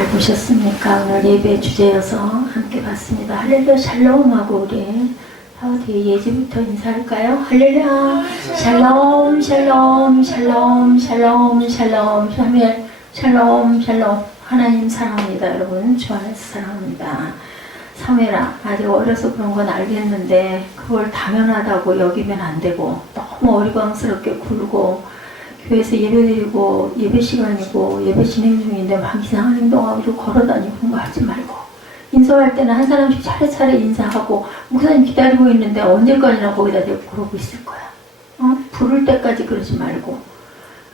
잘 보셨습니까? 오늘 예배 주제여서 함께 봤습니다. 할렐루야 샬롬하고 우리 뒤에 예지부터 인사할까요? 할렐루야 샬롬 샬롬 샬롬 샬롬 샬롬 샤멜 샬롬 샬롬. 하나님 사랑합니다. 여러분 주 안에서 사랑합니다. 사무엘아, 아직 어려서 그런 건 알겠는데 그걸 당연하다고 여기면 안 되고, 너무 어리광스럽게 굴고 교회에서 예배드리고 예배 시간이고 예배 진행 중인데 막 이상한 행동하고 걸어다니고 그런 거 하지 말고, 인사할 때는 한 사람씩 차례차례 인사하고 목사님 기다리고 있는데 언제까지나 거기다 대고 그러고 있을 거야. 부를 때까지 그러지 말고.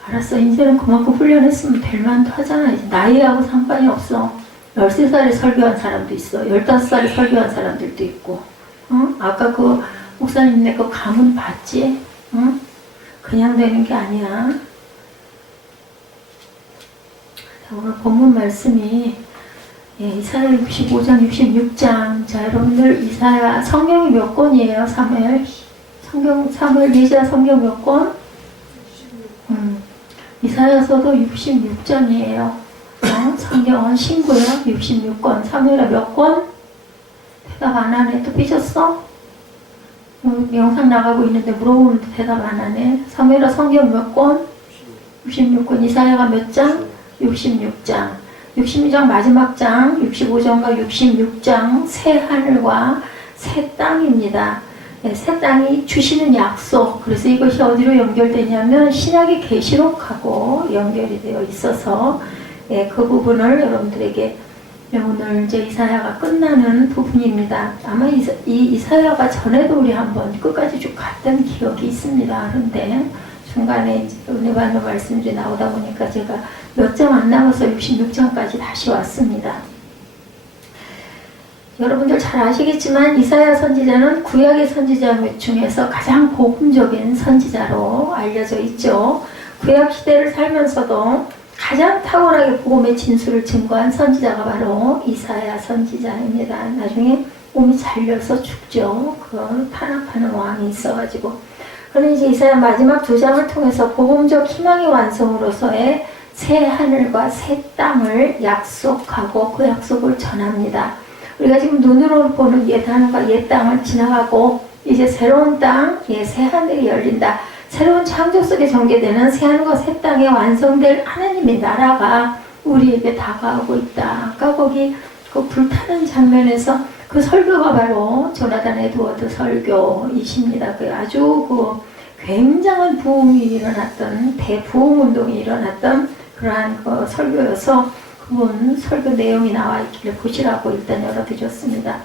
알았어, 이제는 그만큼 훈련했으면 될 만도 하잖아. 이제 나이하고 상관이 없어. 13살에 설교한 사람도 있어. 15살에 설교한 사람들도 있고. 아까 그 목사님네 그 가문 봤지? 그냥 되는 게 아니야. 자, 오늘 본문 말씀이 이사야 65장, 66장. 자, 여러분들 이사야 성경이 몇 권이에요? 사무엘 예지야 성경 몇 권? 이사야서도 66장이에요. 성경은 신구요 66권. 사무엘아 몇 권? 대답 안 하네. 또 삐졌어? 영상 나가고 있는데 물어보는데 대답 안 하네. 사무엘아 성경 몇 권? 66권. 이사야가 몇 장? 66장. 66장 마지막 장, 65장과 66장 새 하늘과 새 땅입니다. 새 땅이 주시는 약속. 그래서 이것이 어디로 연결되냐면 신약의 계시록하고 연결이 되어 있어서 그 부분을 여러분들에게 오늘 이제 이사야가 끝나는 부분입니다. 아마 이사야가 전에도 우리 한번 끝까지 쭉 갔던 기억이 있습니다. 그런데 중간에 이제 은혜 받는 말씀들이 나오다 보니까 제가 몇 장 안 남아서 66장까지 다시 왔습니다. 여러분들 잘 아시겠지만 이사야 선지자는 구약의 선지자 중에서 가장 복음적인 선지자로 알려져 있죠. 구약 시대를 살면서도 가장 탁월하게 복음의 진수를 증거한 선지자가 바로 이사야 선지자입니다. 나중에 몸이 잘려서 죽죠. 그 탄압하는 왕이 있어가지고. 그런데 이제 이사야 마지막 2장을 통해서 복음적 희망의 완성으로서의 새 하늘과 새 땅을 약속하고 그 약속을 전합니다. 우리가 지금 눈으로 보는 옛 하늘과 옛 땅을 지나가고 이제 새로운 땅, 새 하늘이 열린다. 새로운 창조 속에 전개되는 새 하늘과 새 땅에 완성될 하나님의 나라가 우리에게 다가오고 있다. 아까 거기 그 불타는 장면에서 그 설교가 바로 조나단 에드워드 설교이십니다. 그 아주 그 굉장한 부흥이 일어났던, 대부흥 운동이 일어났던 그러한 그 설교여서 그분 설교 내용이 나와 있기를 보시라고 일단 열어드렸습니다.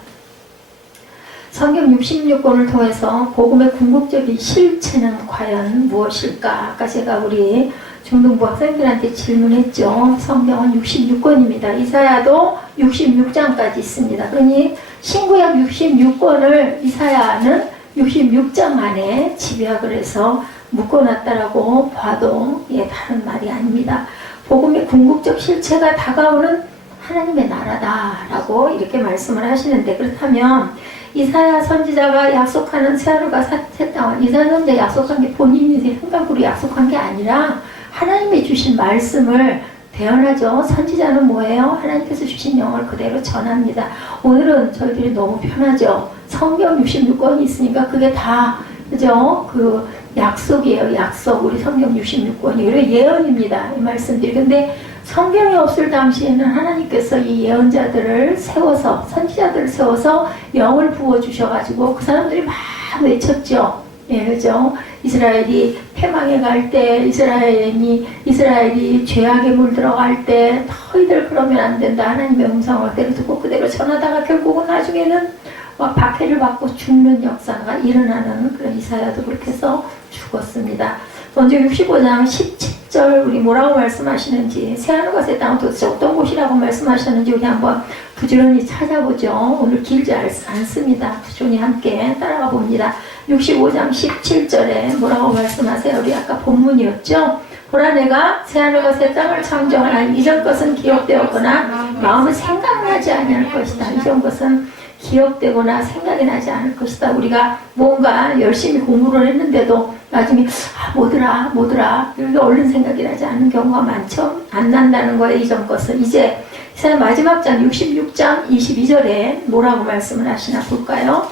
성경 66권을 통해서 복음의 궁극적인 실체는 과연 무엇일까? 아까 제가 우리 중등부 학생들한테 질문했죠. 성경은 66권입니다. 이사야도 66장까지 있습니다. 그러니 신구약 66권을 이사야는 66장 안에 집약을 해서 묶어놨다라고 봐도 다른 말이 아닙니다. 복음의 궁극적 실체가 다가오는 하나님의 나라다라고 이렇게 말씀을 하시는데, 그렇다면 이사야 선지자가 약속하는 새하늘과 새 땅은 이사야 선지자 약속한 게 본인이 생각으로 약속한 게 아니라 하나님이 주신 말씀을 대언하죠. 선지자는 뭐예요? 하나님께서 주신 영을 그대로 전합니다. 오늘은 저희들이 너무 편하죠. 성경 66권이 있으니까 그게 다 그죠? 그 약속이에요. 약속. 우리 성경 66권이 그리고 예언입니다. 이 말씀들이. 근데 성경이 없을 당시에는 하나님께서 이 예언자들을 세워서, 선지자들을 세워서 영을 부어주셔가지고 그 사람들이 막 외쳤죠. 그죠? 이스라엘이 패망에 갈 때, 이스라엘이 죄악에 물들어갈 때, 너희들 그러면 안 된다. 하나님의 음성을 그대로 듣고 그대로 전하다가 결국은 나중에는 막 박해를 받고 죽는 역사가 일어나는 그런 이사야도 그렇게 해서 죽었습니다. 먼저 65장 17절 우리 뭐라고 말씀하시는지, 새하늘과 새 땅은 도대체 어떤 곳이라고 말씀하셨는지 우리 한번 부지런히 찾아보죠. 오늘 길지 않습니다. 부지런히 함께 따라가 봅니다. 65장 17절에 뭐라고 말씀하세요? 우리 아까 본문이었죠? 보라, 내가 새하늘과 새 땅을 창조하나 이전 것은 기억되었거나 마음은 생각나지 아니할 것이다. 이런 것은 기억되거나 생각이 나지 않을 것이다. 우리가 뭔가 열심히 공부를 했는데도 나중에 뭐더라 이렇게 얼른 생각이 나지 않는 경우가 많죠. 안 난다는 거예요. 이전 것은. 이제 이사야 마지막 장 66장 22절에 뭐라고 말씀을 하시나 볼까요?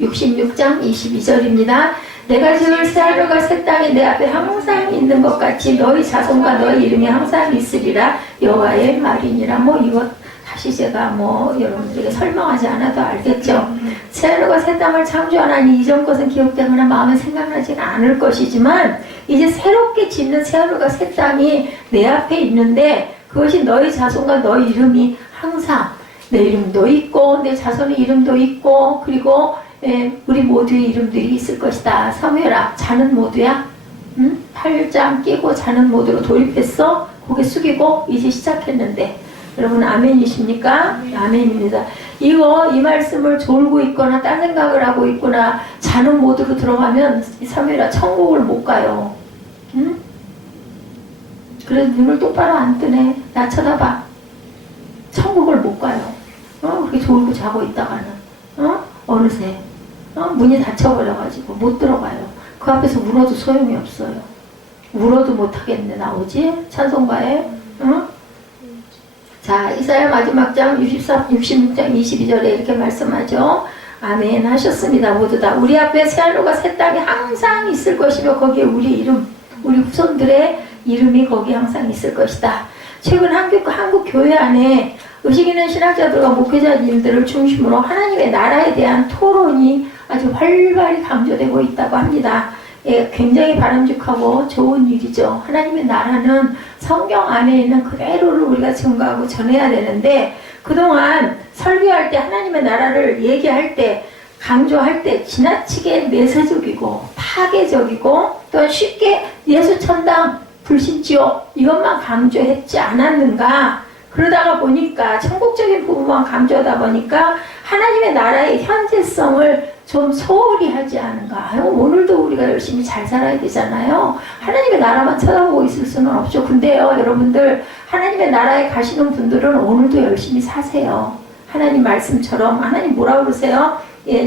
66장 22절입니다. 내가 지을 새 하늘과 새 땅이 내 앞에 항상 있는 것 같이 너희 자손과 너희 이름이 항상 있으리라 여호와의 말이니라. 이것 다시 제가 여러분들에게 설명하지 않아도 알겠죠. 새 하늘과 새 땅을 창조하나니 이전 것은 기억되거나 마음에 생각나지는 않을 것이지만 이제 새롭게 짓는 새 하늘과 새 땅이 내 앞에 있는데 그것이 너희 자손과 너희 이름이 항상 내 이름도 있고 내 자손의 이름도 있고 그리고 우리 모두의 이름들이 있을 것이다. 사무엘아, 자는 모두야? 응? 팔짱 끼고 자는 모두로 돌입했어? 고개 숙이고 이제 시작했는데 여러분 아멘이십니까? 아멘입니다. 이 말씀을 졸고 있거나 딴 생각을 하고 있거나 자는 모드로 들어가면 사무엘아 천국을 못 가요. 응? 그래서 눈을 똑바로 안 뜨네. 나 쳐다봐. 천국을 못 가요. 그렇게 졸고 자고 있다가는 어느새 문이 닫혀버려가지고 못 들어가요. 그 앞에서 울어도 소용이 없어요. 울어도 못하겠네. 나오지? 찬송가에. 자, 이사야 마지막 장 66장 22절에 이렇게 말씀하죠. 아멘 하셨습니다. 모두 다. 우리 앞에 새 하늘과 새 땅이 항상 있을 것이며 거기에 우리 이름, 우리 후손들의 이름이 거기 항상 있을 것이다. 최근 한국 교회 안에 의식 있는 신학자들과 목회자님들을 중심으로 하나님의 나라에 대한 토론이 아주 활발히 강조되고 있다고 합니다. 굉장히 바람직하고 좋은 일이죠. 하나님의 나라는 성경 안에 있는 그대로를 우리가 증거하고 전해야 되는데 그동안 설교할 때 하나님의 나라를 얘기할 때 강조할 때 지나치게 내세적이고 파괴적이고 또한 쉽게 예수 천당 불신지옥 이것만 강조했지 않았는가. 그러다가 보니까 천국적인 부분만 강조하다 보니까 하나님의 나라의 현재성을 좀 소홀히 하지 않은가. 오늘도 우리가 열심히 잘 살아야 되잖아요. 하나님의 나라만 쳐다보고 있을 수는 없죠. 근데요 여러분들 하나님의 나라에 가시는 분들은 오늘도 열심히 사세요. 하나님 말씀처럼. 하나님 뭐라고 그러세요?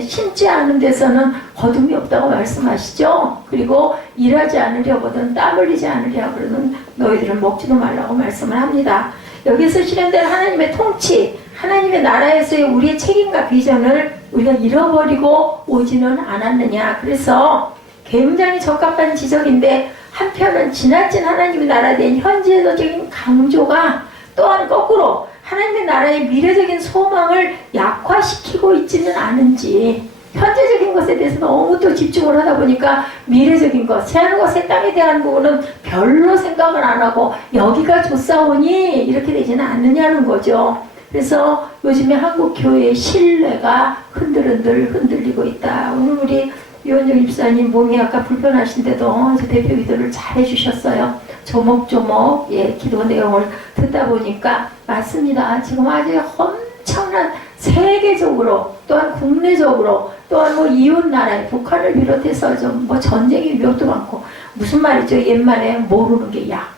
심지 않은 데서는 거둠이 없다고 말씀하시죠. 그리고 일하지 않으려거든 땀 흘리지 않으려 그러는 너희들은 먹지도 말라고 말씀을 합니다. 여기서 실현된 하나님의 통치, 하나님의 나라에서의 우리의 책임과 비전을 우리가 잃어버리고 오지는 않았느냐. 그래서 굉장히 적합한 지적인데 한편은 지나친 하나님의 나라에 대한 현재적인 강조가 또한 거꾸로 하나님의 나라의 미래적인 소망을 약화시키고 있지는 않은지 현재적인 것에 대해서 너무 또 집중을 하다 보니까 미래적인 것, 새하늘과 새 땅에 대한 부분은 별로 생각을 안 하고 여기가 좋사오니 이렇게 되지는 않느냐는 거죠. 그래서 요즘에 한국 교회의 신뢰가 흔들리고 있다. 오늘 우리 유원정 집사님 몸이 아까 불편하신데도 아주 대표 기도를 잘 해주셨어요. 조목조목 기도 내용을 듣다 보니까 맞습니다. 지금 아주 엄청난 세계적으로 또한 국내적으로 또한 이웃 나라에 북한을 비롯해서 좀 전쟁의 위협도 많고 무슨 말이죠? 옛말에 모르는 게 약.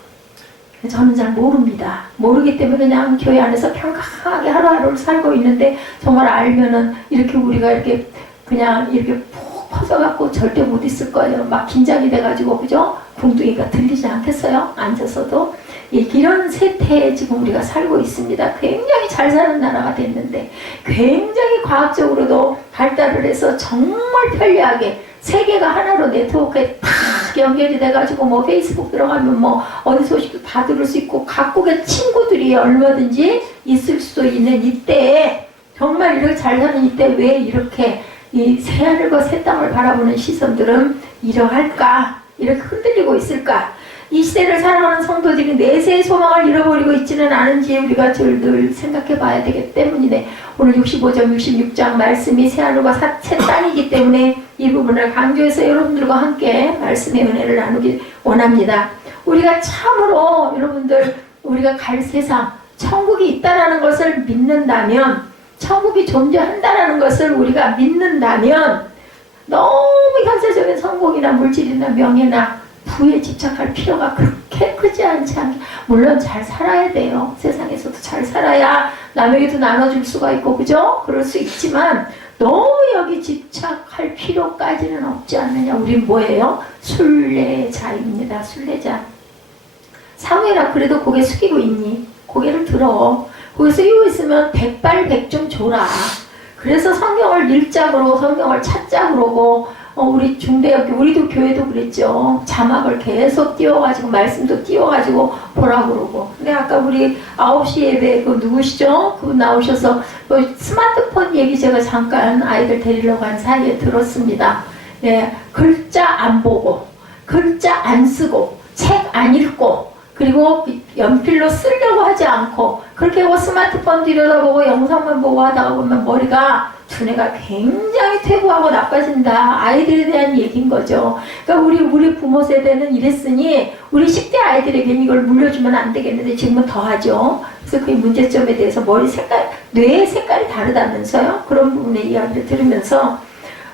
저는 잘 모릅니다. 모르기 때문에 그냥 교회 안에서 평강하게 하루하루를 살고 있는데 정말 알면은 이렇게 우리가 이렇게 그냥 이렇게 푹 퍼져갖고 절대 못 있을 거예요. 막 긴장이 돼가지고 그죠? 궁둥이가 들리지 않겠어요? 앉아서도. 이런 세태에 지금 우리가 살고 있습니다. 굉장히 잘 사는 나라가 됐는데 굉장히 과학적으로도 발달을 해서 정말 편리하게 세계가 하나로 네트워크에 탁 연결이 돼가지고 페이스북 들어가면 어디 소식도 다 들을 수 있고 각국의 친구들이 얼마든지 있을 수도 있는 이때에 정말 이렇게 잘 사는 이때 왜 이렇게 이 새하늘과 새 땅을 바라보는 시선들은 이러할까? 이렇게 흔들리고 있을까? 이 시대를 살아가는 성도들이 내세의 소망을 잃어버리고 있지는 않은지 우리가 늘 생각해 봐야 되기 때문이네. 오늘 65장 66장 말씀이 새하늘과 새 땅이기 때문에 이 부분을 강조해서 여러분들과 함께 말씀의 은혜를 나누기 원합니다. 우리가 참으로 여러분들 우리가 갈 세상 천국이 있다라는 것을 믿는다면 천국이 존재한다라는 것을 우리가 믿는다면 너무 현세적인 성공이나 물질이나 명예나 부에 집착할 필요가 그렇게 크지 않지 않게, 물론 잘 살아야 돼요. 세상에서도 잘 살아야 남에게도 나눠줄 수가 있고, 그죠? 그럴 수 있지만 너무 여기 집착할 필요까지는 없지 않느냐. 우린 뭐예요? 순례자입니다. 순례자. 사무엘아, 그래도 고개 숙이고 있니? 고개를 들어. 고개 숙이고 있으면 백발백중 줘라. 그래서 성경을 읽자 그러고 성경을 찾자 그러고, 우리 중대학교, 우리도 교회도 그랬죠. 자막을 계속 띄워가지고 말씀도 띄워가지고 보라 그러고. 근데 아까 우리 9시 예배 그 누구시죠? 그분 나오셔서 스마트폰 얘기 제가 잠깐 아이들 데리러 간 사이에 들었습니다. 예, 글자 안 보고, 글자 안 쓰고, 책 안 읽고, 그리고 연필로 쓰려고 하지 않고, 그렇게 하고 스마트폰 들여다보고 영상만 보고 하다가 보면 머리가, 두뇌가 굉장히 퇴보하고 나빠진다. 아이들에 대한 얘기인 거죠. 그러니까 우리 부모 세대는 이랬으니 우리 10대 아이들에게는 이걸 물려주면 안 되겠는데 지금은 더 하죠. 그래서 그 문제점에 대해서 머리 색깔, 뇌의 색깔이 다르다면서요. 그런 부분의 이야기를 들으면서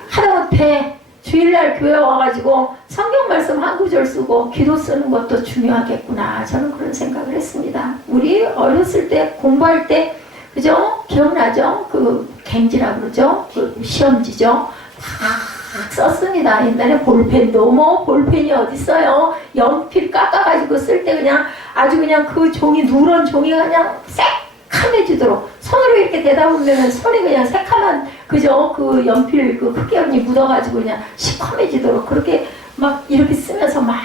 하다못해 주일날 교회 와가지고 성경 말씀 한 구절 쓰고 기도 쓰는 것도 중요하겠구나. 저는 그런 생각을 했습니다. 우리 어렸을 때 공부할 때, 그죠? 기억나죠? 그 갱지라고 그러죠? 그 시험지죠? 다 썼습니다. 옛날에 볼펜도 뭐 볼펜이 어딨어요? 연필 깎아가지고 쓸 때 그냥 아주 그냥 그 종이, 누런 종이가 그냥 새카매지도록 손으로 이렇게 대다 보면은 손이 그냥 새카만, 그죠? 그 연필 그 흑연이 묻어가지고 그냥 시커매지도록 그렇게 막 이렇게 쓰면서 막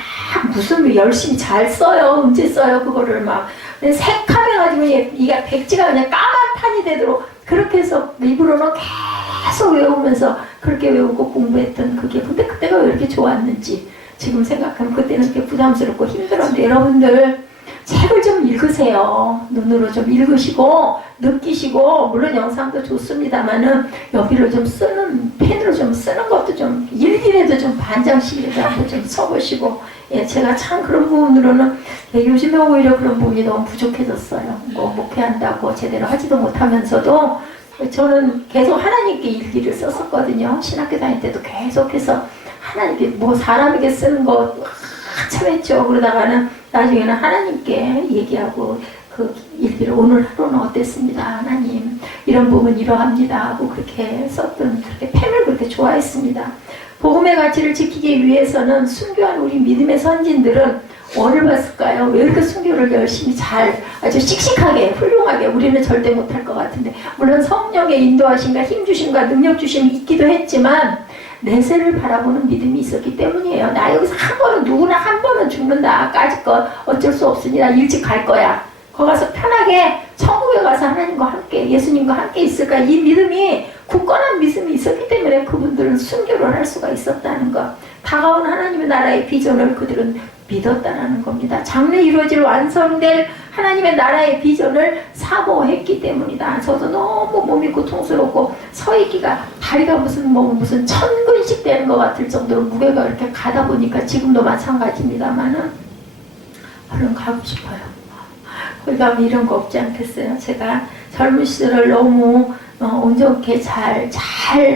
무슨 열심히 잘 써요. 언제 써요? 그거를 막. 새카매가지고 이게 백지가 그냥 까만 탄이 되도록 그렇게 해서 입으로는 계속 외우면서 그렇게 외우고 공부했던 그게, 근데 그때가 왜 이렇게 좋았는지 지금 생각하면 그때는 그렇게 부담스럽고 힘들었는데, 여러분들 책을 좀 읽으세요. 눈으로 좀 읽으시고 느끼시고, 물론 영상도 좋습니다만은 여기를 좀 쓰는, 펜으로 좀 쓰는 것도 좀 일기라도 좀 반장씩이라도 한번 좀 써보시고. 예, 제가 참 그런 부분으로는 요즘에 오히려 그런 부분이 너무 부족해졌어요. 뭐 목회한다고 제대로 하지도 못하면서도 저는 계속 하나님께 일기를 썼었거든요. 신학교 다닐 때도 계속해서 하나님께, 뭐 사람에게 쓰는 거 한참 했죠. 그러다가는 나중에는 하나님께 얘기하고 그 일기를, 오늘 하루는 어땠습니다 하나님, 이런 부분 이러합니다 하고 그렇게 썼던, 그렇게 펜을 그렇게 좋아했습니다. 복음의 가치를 지키기 위해서는 순교한 우리 믿음의 선진들은 뭐를 봤을까요? 왜 이렇게 순교를 열심히 잘, 아주 씩씩하게 훌륭하게, 우리는 절대 못할 것 같은데, 물론 성령의 인도하심과 힘주심과 능력주심이 있기도 했지만 내세를 바라보는 믿음이 있었기 때문이에요. 나 여기서 한 번은, 누구나 한 번은 죽는다. 까짓것 어쩔 수 없으니 나 일찍 갈 거야. 거기 가서 편하게 천국에 가서 하나님과 함께, 예수님과 함께 있을까. 이 믿음이, 굳건한 믿음이 있었기 때문에 그분들은 순교를 할 수가 있었다는 것. 다가온 하나님의 나라의 비전을 그들은 믿었다는 겁니다. 장래 이루어질 완성될 하나님의 나라의 비전을 사모했기 때문이다. 저도 너무 몸이 고통스럽고 서 있기가, 다리가 무슨 천근씩 되는 것 같을 정도로 무게가 이렇게 가다 보니까, 지금도 마찬가지입니다만은 얼른 가고 싶어요. 거기 가면 이런 거 없지 않겠어요? 제가 젊은 시절을 너무 온전케 잘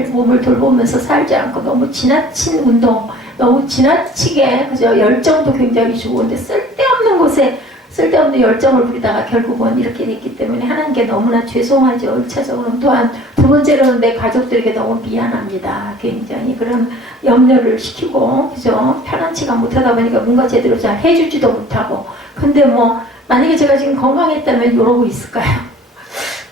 몸을 돌보면서 살지 않고 너무 지나친 운동, 너무 지나치게, 그죠? 열정도 굉장히 좋은데 쓸데없는 곳에 쓸데없는 열정을 부리다가 결국은 이렇게 됐기 때문에 하나님께 너무나 죄송하죠. 1차적으로는. 또한 두 번째로는 내 가족들에게 너무 미안합니다. 굉장히 그런 염려를 시키고, 그죠? 편안치가 못하다 보니까 뭔가 제대로 잘 해주지도 못하고. 근데 뭐 만약에 제가 지금 건강했다면 이러고 있을까요?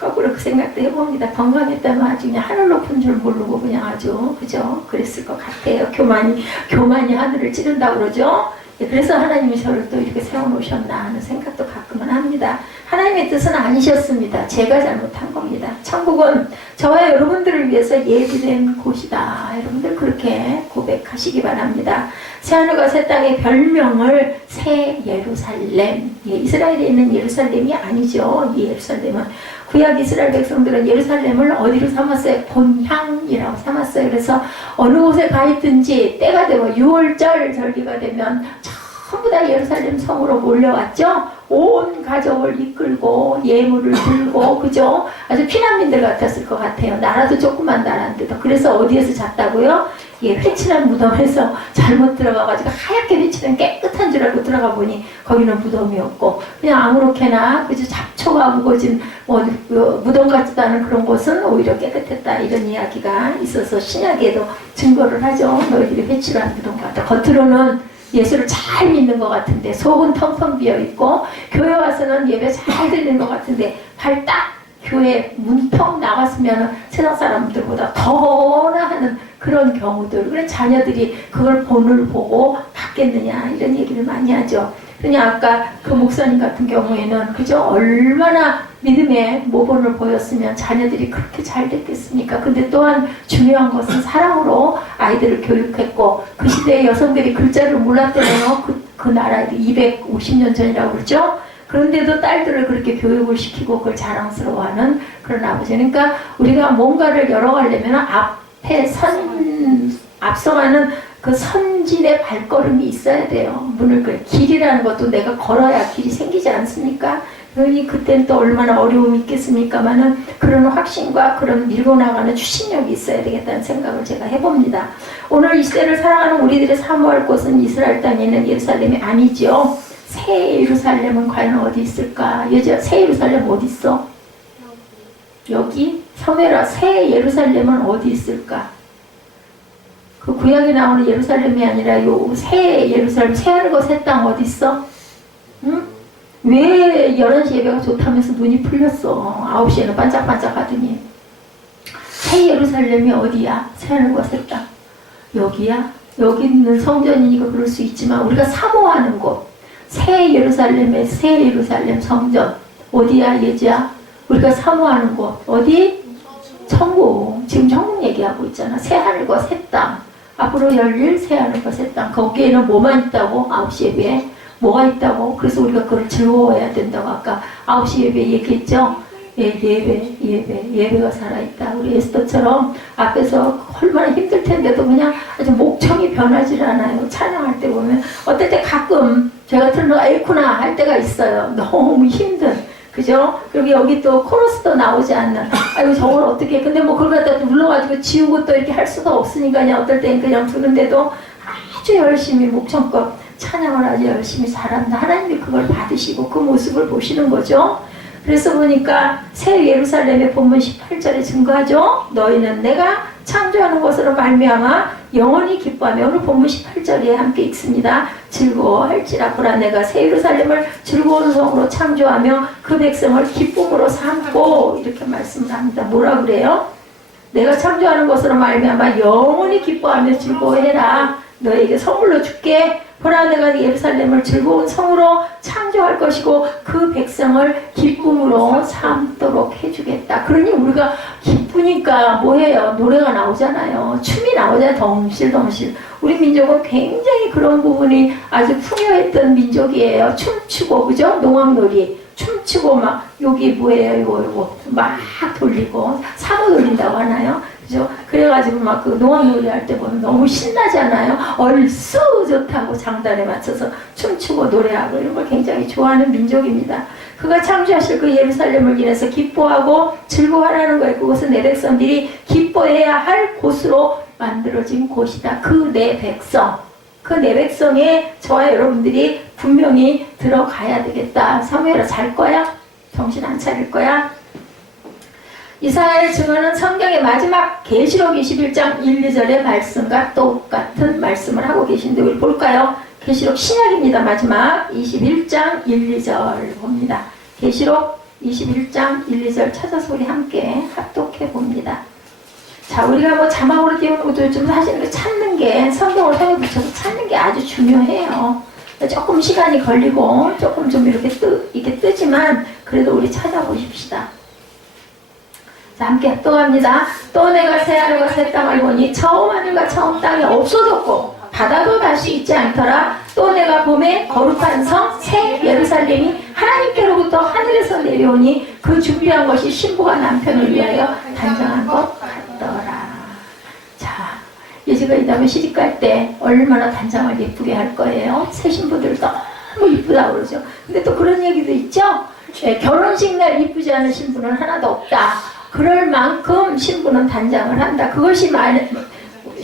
거꾸로 그 생각도 해봅니다. 건강했다면 아주 그냥 하늘 높은 줄 모르고 그냥 아주, 그죠? 그랬을 것 같아요. 교만이 하늘을 찌른다고 그러죠? 그래서 하나님이 저를 또 이렇게 세워놓으셨나 하는 생각도 가끔은 합니다. 하나님의 뜻은 아니셨습니다. 제가 잘못한 겁니다. 천국은 저와 여러분들을 위해서 예비된 곳이다. 여러분들 그렇게 고백하시기 바랍니다. 새하늘과 새 땅의 별명을 새 예루살렘, 이스라엘에 있는 예루살렘이 아니죠. 이 예루살렘은 구약 이스라엘 백성들은 예루살렘을 어디로 삼았어요? 본향이라고 삼았어요. 그래서 어느 곳에 가 있든지 때가 되면 6월절 절기가 되면 전부 다 예루살렘 성으로 몰려왔죠. 온 가족을 이끌고 예물을 들고, 그죠? 아주 피난민들 같았을 것 같아요. 나라도 조그만 나라인데도. 그래서 어디에서 잤다고요? 이게 회칠한 무덤에서 잘못 들어가가지고 하얗게 회칠한 깨끗한 줄 알고 들어가 보니 거기는 무덤이었고, 그냥 아무렇게나 그저 잡초가 묵어진 무덤 같지도 않은 그런 곳은 오히려 깨끗했다, 이런 이야기가 있어서 신약에도 증거를 하죠. 너희들이 회칠한 무덤 같다. 겉으로는 예수를 잘 믿는 것 같은데 속은 텅텅 비어있고, 교회 와서는 예배 잘 듣는 것 같은데 발딱 교회 문턱 나갔으면 세상 사람들보다 더나 하는 그런 경우들. 그런 자녀들이 그걸 본을 보고 받겠느냐, 이런 얘기를 많이 하죠. 그냥 아까 그 목사님 같은 경우에는 그저 얼마나 믿음의 모범을 보였으면 자녀들이 그렇게 잘 됐겠습니까? 근데 또한 중요한 것은 사랑으로 아이들을 교육했고, 그 시대에 여성들이 글자를 몰랐대요. 그 나라에도 250년 전이라고 그러죠. 그런데도 딸들을 그렇게 교육을 시키고 그걸 자랑스러워하는 그런 아버지. 그러니까 우리가 뭔가를 열어가려면 앞에 앞서가는 그 선진의 발걸음이 있어야 돼요. 길이라는 것도 내가 걸어야 길이 생기지 않습니까? 그러니 그때는 또 얼마나 어려움이 있겠습니까만은 그런 확신과 그런 밀고 나가는 추진력이 있어야 되겠다는 생각을 제가 해봅니다. 오늘 이 시대를 살아가는 우리들의 사모할 곳은 이스라엘 땅에 있는 예루살렘이 아니죠. 새 예루살렘은 과연 어디 있을까? 새 예루살렘 어디 있어? 여기? 서메라 새 예루살렘은 어디 있을까? 그 구약에 나오는 예루살렘이 아니라 요 새 예루살렘, 새 하늘과 새 땅 어디 있어? 응? 왜 11시 예배가 좋다면서 눈이 풀렸어? 9시에는 반짝반짝 하더니. 새 예루살렘이 어디야? 새 하늘과 새 땅. 여기야? 여기 있는 성전이니까 그럴 수 있지만 우리가 사모하는 곳, 새 예루살렘의 새 예루살렘 성전 어디야, 예지야? 우리가 사모하는 곳 어디? 천국. 지금 천국 얘기하고 있잖아. 새 하늘과 새 땅. 앞으로 열릴 새 하늘과 새 땅. 거기에는 뭐만 있다고? 9시 예배에 뭐가 있다고? 그래서 우리가 그걸 즐거워해야 된다고 아까 9시 예배 얘기했죠? 예배가 살아있다. 우리 에스더처럼 앞에서 얼마나 힘들 텐데도 그냥 아주 목청이 변하지 않아요. 찬양할 때 보면 어떨 때 가끔 제가 들으면 에이쿠나 할 때가 있어요. 너무 힘든, 그죠? 그리고 여기 또 코러스도 나오지 않는, 아이고 저걸 어떻게, 근데 뭐 그걸 갖다 눌러가지고 지우고 또 이렇게 할 수가 없으니까요. 어떨 땐 그냥 두는데도 아주 열심히 목청껏 찬양을 아주 열심히 잘한다. 하나님이 그걸 받으시고 그 모습을 보시는 거죠. 그래서 보니까 새 예루살렘의 본문 18절에 증거하죠. 너희는 내가 창조하는 것으로 말미암아 영원히 기뻐하며, 오늘 본문 18절에 함께 읽습니다. 즐거워할지라. 보라 내가 새 예루살렘을 즐거운 성으로 창조하며 그 백성을 기쁨으로 삼고, 이렇게 말씀을 합니다. 뭐라 그래요? 내가 창조하는 것으로 말미암아 영원히 기뻐하며 즐거워해라. 너에게 선물로 줄게. 보라 내가 예루살렘을 즐거운 성으로 창조할 것이고 그 백성을 기쁨으로 삼도록 해주겠다. 그러니 우리가 기쁘니까 뭐해요? 노래가 나오잖아요. 춤이 나오잖아요. 덩실덩실. 우리 민족은 굉장히 그런 부분이 아주 풍요했던 민족이에요. 춤추고, 그죠? 농악놀이 춤추고 막 여기 뭐예요? 이거 막 돌리고 사고 돌린다고 하나요? 그죠? 그래가지고 막 그 농악놀이 할 때 보면 너무 신나잖아요. 얼쑤 좋다고 장단에 맞춰서 춤추고 노래하고 이런 걸 굉장히 좋아하는 민족입니다. 그가 창조하실 그 예루살렘을 인해서 기뻐하고 즐거워하라는 거예요. 그것은 내 백성들이 기뻐해야 할 곳으로 만들어진 곳이다. 그 내 백성, 그 내 백성에 저와 여러분들이 분명히 들어가야 되겠다. 사무엘아 잘 거야? 정신 안 차릴 거야? 이사야의 증언은 성경의 마지막 계시록 21장 1, 2절의 말씀과 똑같은 말씀을 하고 계신데 우리 볼까요? 계시록 신약입니다. 마지막 21장 1, 2절 봅니다. 계시록 21장 1, 2절 찾아서 우리 함께 합독해 봅니다. 자, 우리가 뭐 자막으로 띄우는 것도 좀 사실 찾는 게, 성경을 성에 붙여서 찾는 게 아주 중요해요. 조금 시간이 걸리고 조금 좀 이렇게 뜨지만 그래도 우리 찾아보십시다. 자, 함께 합독합니다. 또 내가 새 하늘과 새 땅을 보니 처음 하늘과 처음 땅이 없어졌고 바다도 다시 있지 않더라. 또 내가 봄에 거룩한 성 새 예루살렘이 하나님께로부터 하늘에서 내려오니 그 준비한 것이 신부가 남편을 위하여 단장한 것 같더라. 자, 예지가 이 다음에 시집갈 때 얼마나 단장을 예쁘게 할 거예요. 새 신부들 너무 이쁘다고 그러죠. 근데 또 그런 얘기도 있죠. 결혼식 날 이쁘지 않은 신부는 하나도 없다. 그럴 만큼 신부는 단장을 한다. 그것이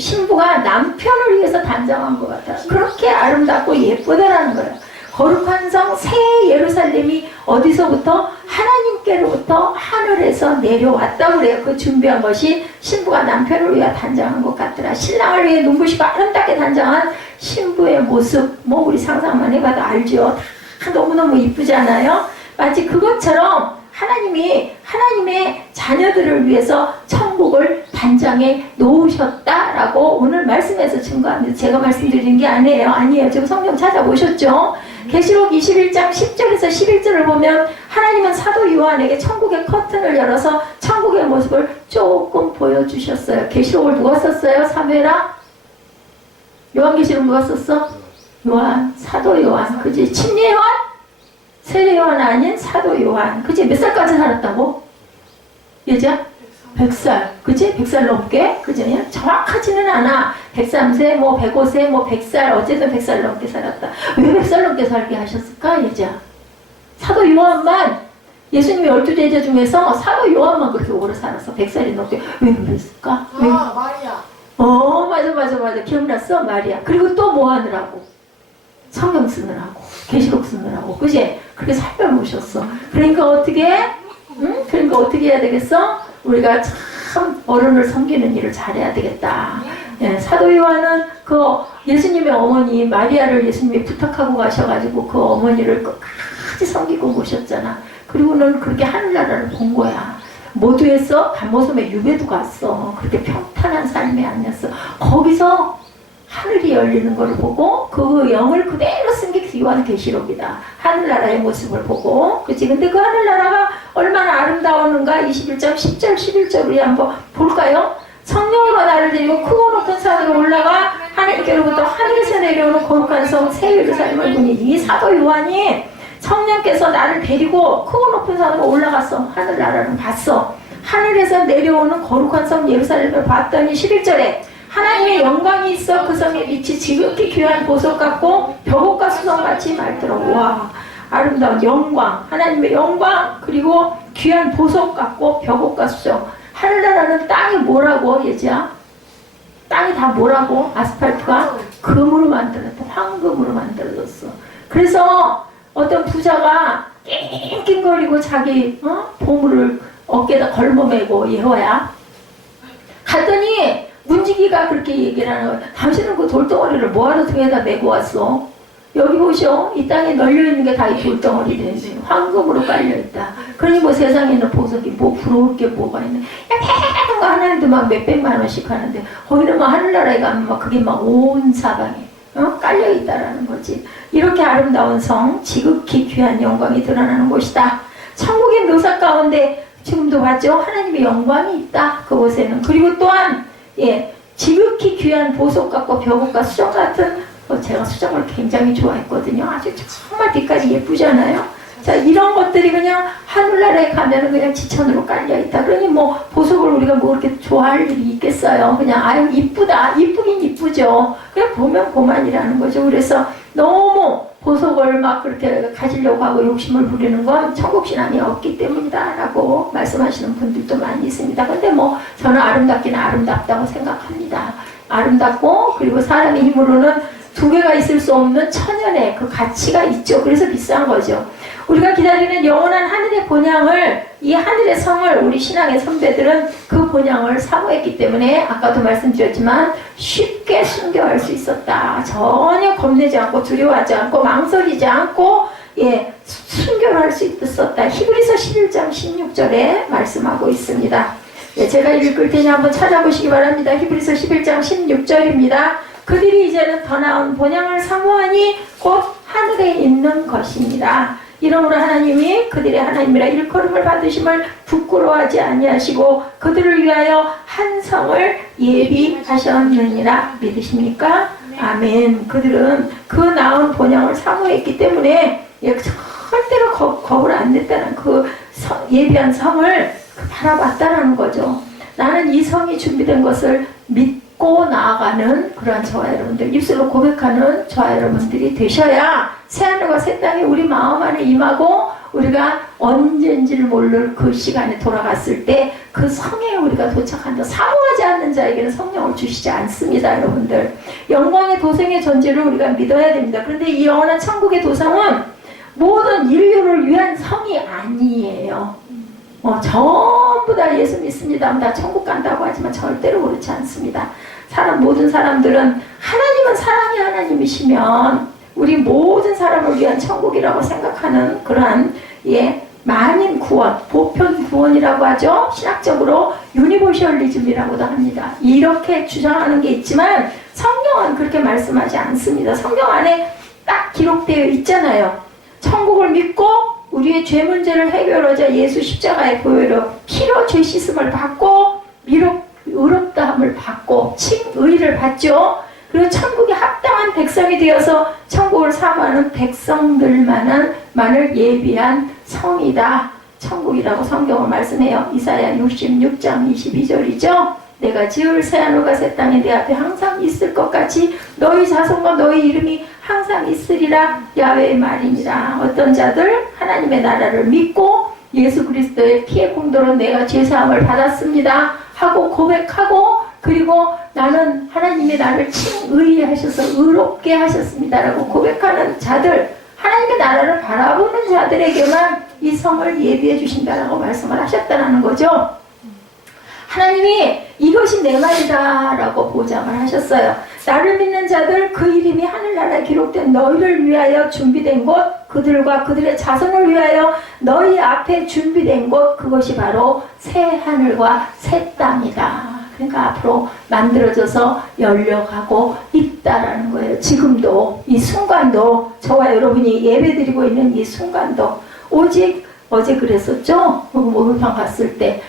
신부가 남편을 위해서 단장한 것 같아요. 그렇게 아름답고 예쁘다라는 거예요. 거룩한 성 새 예루살렘이 어디서부터? 하나님께로부터 하늘에서 내려왔다고 그래요. 그 준비한 것이 신부가 남편을 위해 단장한 것 같더라. 신랑을 위해 눈부시고 아름답게 단장한 신부의 모습, 뭐 우리 상상만 해봐도 알죠. 다 너무너무 이쁘잖아요. 마치 그것처럼 하나님이 하나님의 자녀들을 위해서 천국을 단장해 놓으셨다라고 오늘 말씀에서 증거합니다. 제가 말씀드리는 게 아니에요. 지금 성경 찾아보셨죠? 계시록 21장 10절에서 11절을 보면 하나님은 사도 요한에게 천국의 커튼을 열어서 천국의 모습을 조금 보여주셨어요. 계시록을 누가 썼어요? 사무엘아? 요한계시록 누가 썼어? 요한, 사도 요한, 그지? 침례 요한? 세례 요한 아닌 사도 요한, 그지? 몇 살까지 살았다고? 예자? 100살, 그치? 100살 넘게? 그치? 정확하지는 않아. 103세, 뭐 105세, 뭐 100살, 어쨌든 100살 넘게 살았다. 왜 100살 넘게 살게 하셨을까? 예자. 사도 요한만, 예수님의 12제자 중에서 사도 요한만 그렇게 오래 살았어. 100살이 넘게. 왜 그랬을까? 왜? 마리아. 맞아. 기억났어? 마리아. 그리고 또 뭐 하느라고? 성경 쓰느라고. 계시록 쓰느라고. 그치? 그렇게 살펴보셨어. 그러니까 어떻게? 그러니까 어떻게 해야 되겠어? 우리가 참 어른을 섬기는 일을 잘해야 되겠다. 예, 사도 요한은 그 예수님의 어머니 마리아를 예수님이 부탁하고 가셔가지고 그 어머니를 끝까지 섬기고 모셨잖아. 그리고는 그렇게 하늘나라를 본 거야. 모두 했어? 감모섬에 유배도 갔어. 그렇게 평탄한 삶이 아니었어. 거기서 하늘이 열리는 걸 보고 그 영을 그대로 쓴 게 요한계시록이다. 하늘나라의 모습을 보고. 그치? 근데 그 하늘나라가 얼마나 아름다웠는가? 21장 10절 11절 우리 한번 볼까요? 성령으로 나를 데리고 크고 높은 산으로 올라가 하나님께로부터 하늘에서 내려오는 거룩한 성 새 예루살렘을 보니 이 사도 요한이 성령께서 나를 데리고 크고 높은 산으로 올라갔어. 하늘나라를 봤어. 하늘에서 내려오는 거룩한 성 예루살렘을 봤더니 11절에 하나님의 영광이 있어 그 성의 빛이 지극히 귀한 보석 같고 벽옥과 수성같이 맑더라. 와, 아름다운 영광, 하나님의 영광, 그리고 귀한 보석 같고 벽옥과 수성. 하늘나라는 땅이 뭐라고 얘지야? 땅이 다 뭐라고? 아스팔트가 금으로 만들었다. 황금으로 만들어졌어. 그래서 어떤 부자가 낑낑거리고 자기 보물을 어깨에다 걸머매고 여호와야 갔더니 문지기가 그렇게 얘기를 하는 거야. 당신은 그 돌덩어리를 뭐하러 등에다 메고 왔어? 여기 보시오. 이 땅에 널려있는 게 다 이 돌덩어리래. 황금으로 깔려있다. 그러니 뭐 세상에 있는 보석이 뭐 부러울 게 뭐가 있네. 약간 거 하나에도 막 몇백만 원씩 하는데 거기는 뭐 하늘나라에 가면 막 그게 막 온 사방에 깔려있다라는 거지. 이렇게 아름다운 성, 지극히 귀한 영광이 드러나는 곳이다. 천국의 묘사 가운데 지금도 봤죠? 하나님의 영광이 있다. 그곳에는. 그리고 또한 지극히 귀한 보석 같고 벽옥과 수정 같은 제가 수정을 굉장히 좋아했거든요. 아주 정말 빛깔이 예쁘잖아요. 자, 이런 것들이 그냥 하늘나라에 가면은 그냥 지천으로 깔려있다. 그러니 뭐 보석을 우리가 뭐 그렇게 좋아할 일이 있겠어요. 그냥 아유 이쁘다. 이쁘긴 이쁘죠. 그냥 보면 그만이라는 거죠. 그래서 너무 보석을 막 그렇게 가지려고 하고 욕심을 부리는 건 천국신앙이 없기 때문이다 라고 말씀하시는 분들도 많이 있습니다. 근데 뭐 저는 아름답기는 아름답다고 생각합니다. 아름답고 그리고 사람의 힘으로는 두 개가 있을 수 없는 천연의 그 가치가 있죠. 그래서 비싼 거죠. 우리가 기다리는 영원한 하늘의 본향을, 이 하늘의 성을 우리 신앙의 선배들은 그 본향을 사모했기 때문에 아까도 말씀드렸지만 쉽게 순교할 수 있었다. 전혀 겁내지 않고 두려워하지 않고 망설이지 않고 순교를 할 수 있었다. 히브리서 11장 16절에 말씀하고 있습니다. 제가 읽을 테니 한번 찾아보시기 바랍니다. 히브리서 11장 16절입니다. 그들이 이제는 더 나은 본향을 사모하니 곧 하늘에 있는 것입니다. 이러므로 하나님이 그들의 하나님이라 일컬음을 받으심을 부끄러워하지 아니하시고 그들을 위하여 한 성을 예비하셨느니라. 믿으십니까? 아멘. 그들은 그 나은 본향을 사모했기 때문에 절대로 겁을 안 냈다는 그 예비한 성을 바라봤다는 거죠. 나는 이 성이 준비된 것을 믿고 나아가는 그러한 저와 여러분들, 입술로 고백하는 저와 여러분들이 되셔야 새하늘과 새 땅이 우리 마음 안에 임하고 우리가 언제인지를 모를 그 시간에 돌아갔을 때 그 성에 우리가 도착한다. 사모하지 않는 자에게는 성령을 주시지 않습니다, 여러분들. 영광의 도성의 존재를 우리가 믿어야 됩니다. 그런데 이 영원한 천국의 도성은 모든 인류를 위한 성이 아니에요. 전부 다 예수 믿습니다. 다 천국 간다고 하지만 절대로 그렇지 않습니다. 모든 사람들은 하나님은 사랑의 하나님이시면 우리 모든 사람을 위한 천국이라고 생각하는 그러한 만인 구원, 보편 구원이라고 하죠. 신학적으로 유니버셜리즘이라고도 합니다. 이렇게 주장하는 게 있지만 성경은 그렇게 말씀하지 않습니다. 성경 안에 딱 기록되어 있잖아요. 천국을 믿고 우리의 죄 문제를 해결하자 예수 십자가의 보혈로 피로 죄 씻음을 받고 의롭다함을 받고 칭의를 받죠. 그리고 천국에 합당한 백성이 되어서 천국을 사모하는 백성들만을 예비한 성이다. 천국이라고 성경을 말씀해요. 이사야 66장 22절이죠. 내가 지을 새하늘과 새 땅에 내 앞에 항상 있을 것 같이 너희 자손과 너희 이름이 항상 있으리라. 야훼의 말이니라. 어떤 자들 하나님의 나라를 믿고 예수 그리스도의 피의 공로로 내가 죄사함을 받았습니다 하고 고백하고, 그리고 나는 하나님이 나를 칭의하셔서 의롭게 하셨습니다라고 고백하는 자들, 하나님의 나라를 바라보는 자들에게만 이 성을 예비해 주신다라고 말씀을 하셨다는 거죠. 하나님이 이것이 내 말이다 라고 보장을 하셨어요. 나를 믿는 자들, 그 이름이 하늘나라에 기록된 너희를 위하여 준비된 곳, 그들과 그들의 자손을 위하여 너희 앞에 준비된 곳, 그것이 바로 새 하늘과 새 땅이다. 그러니까 앞으로 만들어져서 열려가고 있다라는 거예요. 지금도 이 순간도, 저와 여러분이 예배드리고 있는 이 순간도 오직 어제 그랬었죠? 목요일방 갔을 때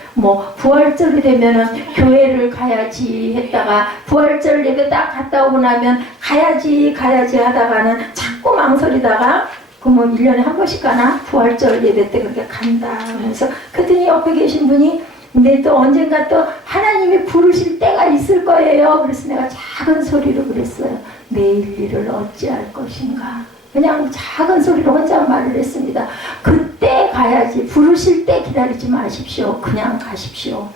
부활절이 되면은 교회를 가야지 했다가 부활절 예배 딱 갔다 오고 나면 가야지 하다가는 자꾸 망설이다가 1년에 한 번씩 가나? 부활절 예배 때 그렇게 간다 하면서, 그랬더니 옆에 계신 분이 근데 또 언젠가 또 하나님이 부르실 때가 있을 거예요. 그래서 내가 작은 소리로 그랬어요. 내일 일을 어찌할 것인가. 그냥 작은 소리로 혼자 말을 했습니다. 그때 가야지. 부르실 때 기다리지 마십시오. 그냥 가십시오.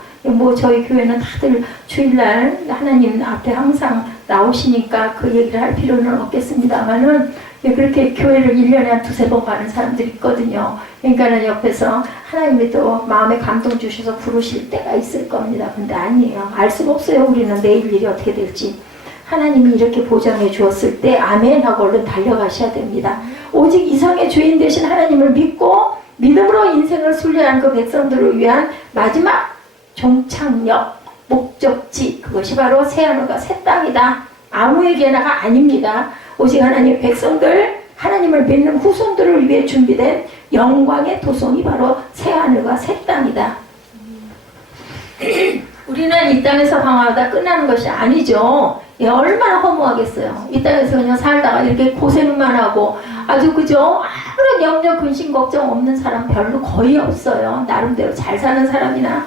저희 교회는 다들 주일날 하나님 앞에 항상 나오시니까 그 얘기를 할 필요는 없겠습니다만은, 그렇게 교회를 1년에 한 2-3번 가는 사람들이 있거든요. 그러니까는 옆에서 하나님이 또 마음에 감동 주셔서 부르실 때가 있을 겁니다. 근데 아니에요. 알 수가 없어요. 우리는 내일 일이 어떻게 될지. 하나님이 이렇게 보장해 주었을 때 아멘 하고 얼른 달려가셔야 됩니다. 오직 이성의 주인 되신 하나님을 믿고 믿음으로 인생을 순례한 그 백성들을 위한 마지막 종착역, 목적지, 그것이 바로 새하늘과 새 땅이다. 아무에게나가 아닙니다. 오직 하나님의 백성들, 하나님을 믿는 후손들을 위해 준비된 영광의 도성이 바로 새하늘과 새 땅이다. 우리는 이 땅에서 방황하다 끝나는 것이 아니죠. 얼마나 허무하겠어요. 이 땅에서 그냥 살다가 이렇게 고생만 하고 아주 그죠? 아무런 염려, 근심, 걱정 없는 사람 별로 거의 없어요. 나름대로 잘 사는 사람이나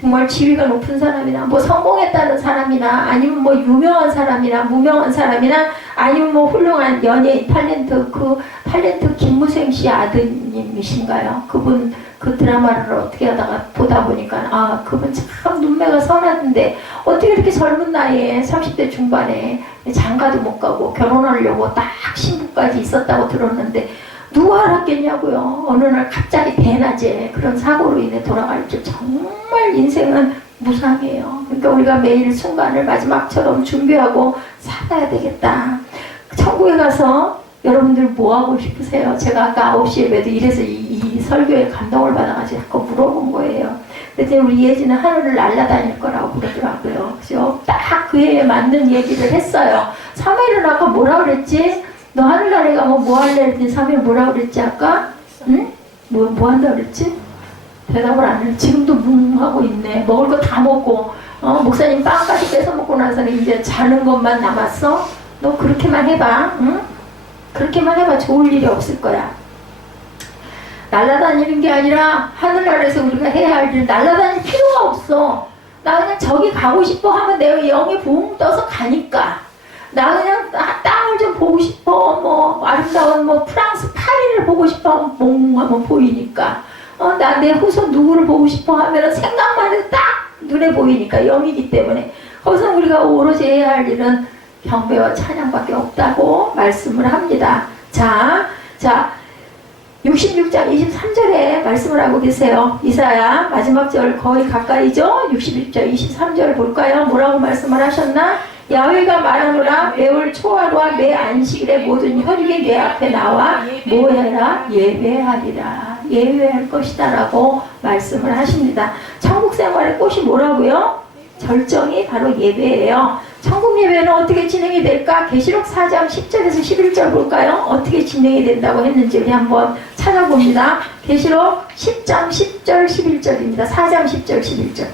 정말 지위가 높은 사람이나 성공했다는 사람이나 아니면 유명한 사람이나 무명한 사람이나 아니면 훌륭한 연예인 탤런트, 그 탤런트 김무생 씨 아드님이신가요? 그분 그 드라마를 어떻게 하다가 보다 보니까 그분 참 눈매가 선하던데 어떻게 이렇게 젊은 나이에 30대 중반에 장가도 못 가고 결혼하려고 딱 신부까지 있었다고 들었는데 누가 알았겠냐고요. 어느 날 갑자기 대낮에 그런 사고로 인해 돌아갈 줄. 정말 인생은 무상해요. 그러니까 우리가 매일 순간을 마지막처럼 준비하고 살아야 되겠다. 천국에 가서 여러분들 뭐 하고 싶으세요? 제가 아까 9시 예배도 이래서 이 설교에 감동을 받아가지고 자꾸 물어본 거예요. 그랬더니 우리 예지는 하늘을 날아다닐 거라고 그러더라고요. 그죠? 딱 그 해에 맞는 얘기를 했어요. 사무엘은 아까 뭐라 그랬지? 너 하늘나라에 가면 뭐 할래? 했더니 사무엘 뭐라 그랬지 아까? 응? 뭐 한다 그랬지? 대답을 안 해. 지금도 하고 있네. 먹을 거 다 먹고 목사님 빵까지 뺏어 먹고 나서는 이제 자는 것만 남았어? 너 그렇게만 해봐. 응? 그렇게만 해봐. 좋을 일이 없을 거야. 날아다니는 게 아니라 하늘나라에서 우리가 해야 할 일, 날아다닐 필요가 없어. 나 그냥 저기 가고 싶어 하면 내가 영이 붕 떠서 가니까. 나 그냥 땅을 좀 보고 싶어. 아름다운 프랑스 차례를 보고 싶어 몽하면 보이니까 나 내 후손 누구를 보고 싶어 하면 생각만 해도 딱 눈에 보이니까 영이기 때문에 거기서 우리가 오로지 해야 할 일은 경배와 찬양밖에 없다고 말씀을 합니다. 자 66장 23절에 말씀을 하고 계세요. 이사야 마지막 절 거의 가까이죠. 66장 23절 볼까요? 뭐라고 말씀을 하셨나? 야훼가 말하노라 매월 초하루와 매 안식일에 모든 혈육이 내 앞에 나와 뭐해라? 예배하리라. 예배할 것이다 라고 말씀을 하십니다. 천국 생활의 꽃이 뭐라고요? 절정이 바로 예배예요. 천국 예배는 어떻게 진행이 될까? 계시록 4장 10절에서 11절 볼까요? 어떻게 진행이 된다고 했는지 우리 한번 찾아봅니다. 계시록 10장 10절 11절입니다. 4장 10절 11절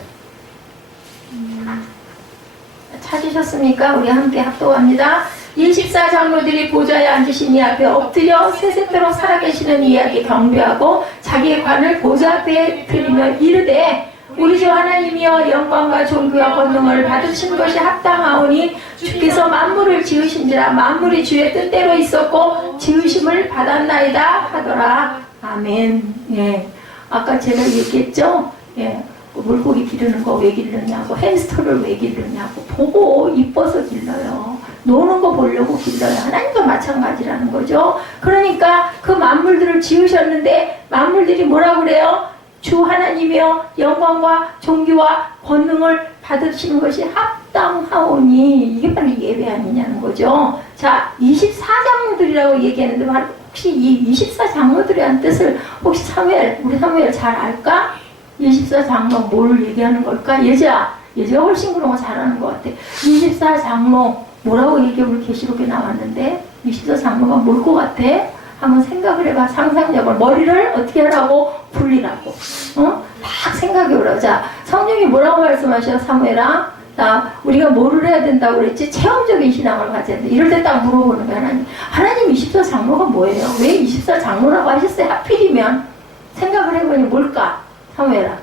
찾으셨습니까? 우리 함께 합독합니다. 24장로들이 보좌에 앉으신 이 앞에 엎드려 세세토록 살아계시는 이에게 경배하고 자기의 관을 보좌 앞에 드리며 이르되 우리 주 하나님이여 영광과 존귀와 권능을 받으신 것이 합당하오니 주께서 만물을 지으신지라 만물이 주의 뜻대로 있었고 지으심을 받았나이다 하더라. 아멘. 예. 아까 제가 얘기했죠? 예. 물고기 기르는 거 왜 기르냐고, 햄스터를 왜 기르냐고, 보고 이뻐서 길러요. 노는 거 보려고 길러요. 하나님도 마찬가지라는 거죠. 그러니까 그 만물들을 지으셨는데 만물들이 뭐라 그래요? 주 하나님이여 영광과 존귀와 권능을 받으시는 것이 합당하오니 이게 바로 예배 아니냐는 거죠. 자, 24장로들이라고 얘기했는데 혹시 이 24장로들에 한 뜻을 혹시 우리 사무엘 잘 알까? 24장로 뭘 얘기하는 걸까? 예지가 훨씬 그런 거 잘하는 것 같아. 24장로 뭐라고 얘기해? 우리 계시록에 나왔는데 24장로가 뭘 것 같아? 한번 생각을 해봐. 상상력을. 머리를 어떻게 하라고? 굴리라고. 딱 생각해보라. 자, 성령이 뭐라고 말씀하셔? 사무엘아, 우리가 뭐를 해야 된다고 그랬지? 체험적인 신앙을 가져야 돼. 이럴 때 딱 물어보는 거야. 하나님 24장로가 뭐예요? 왜 24장로라고 하셨어요? 하필이면 생각을 해보니 뭘까? 사무엘아,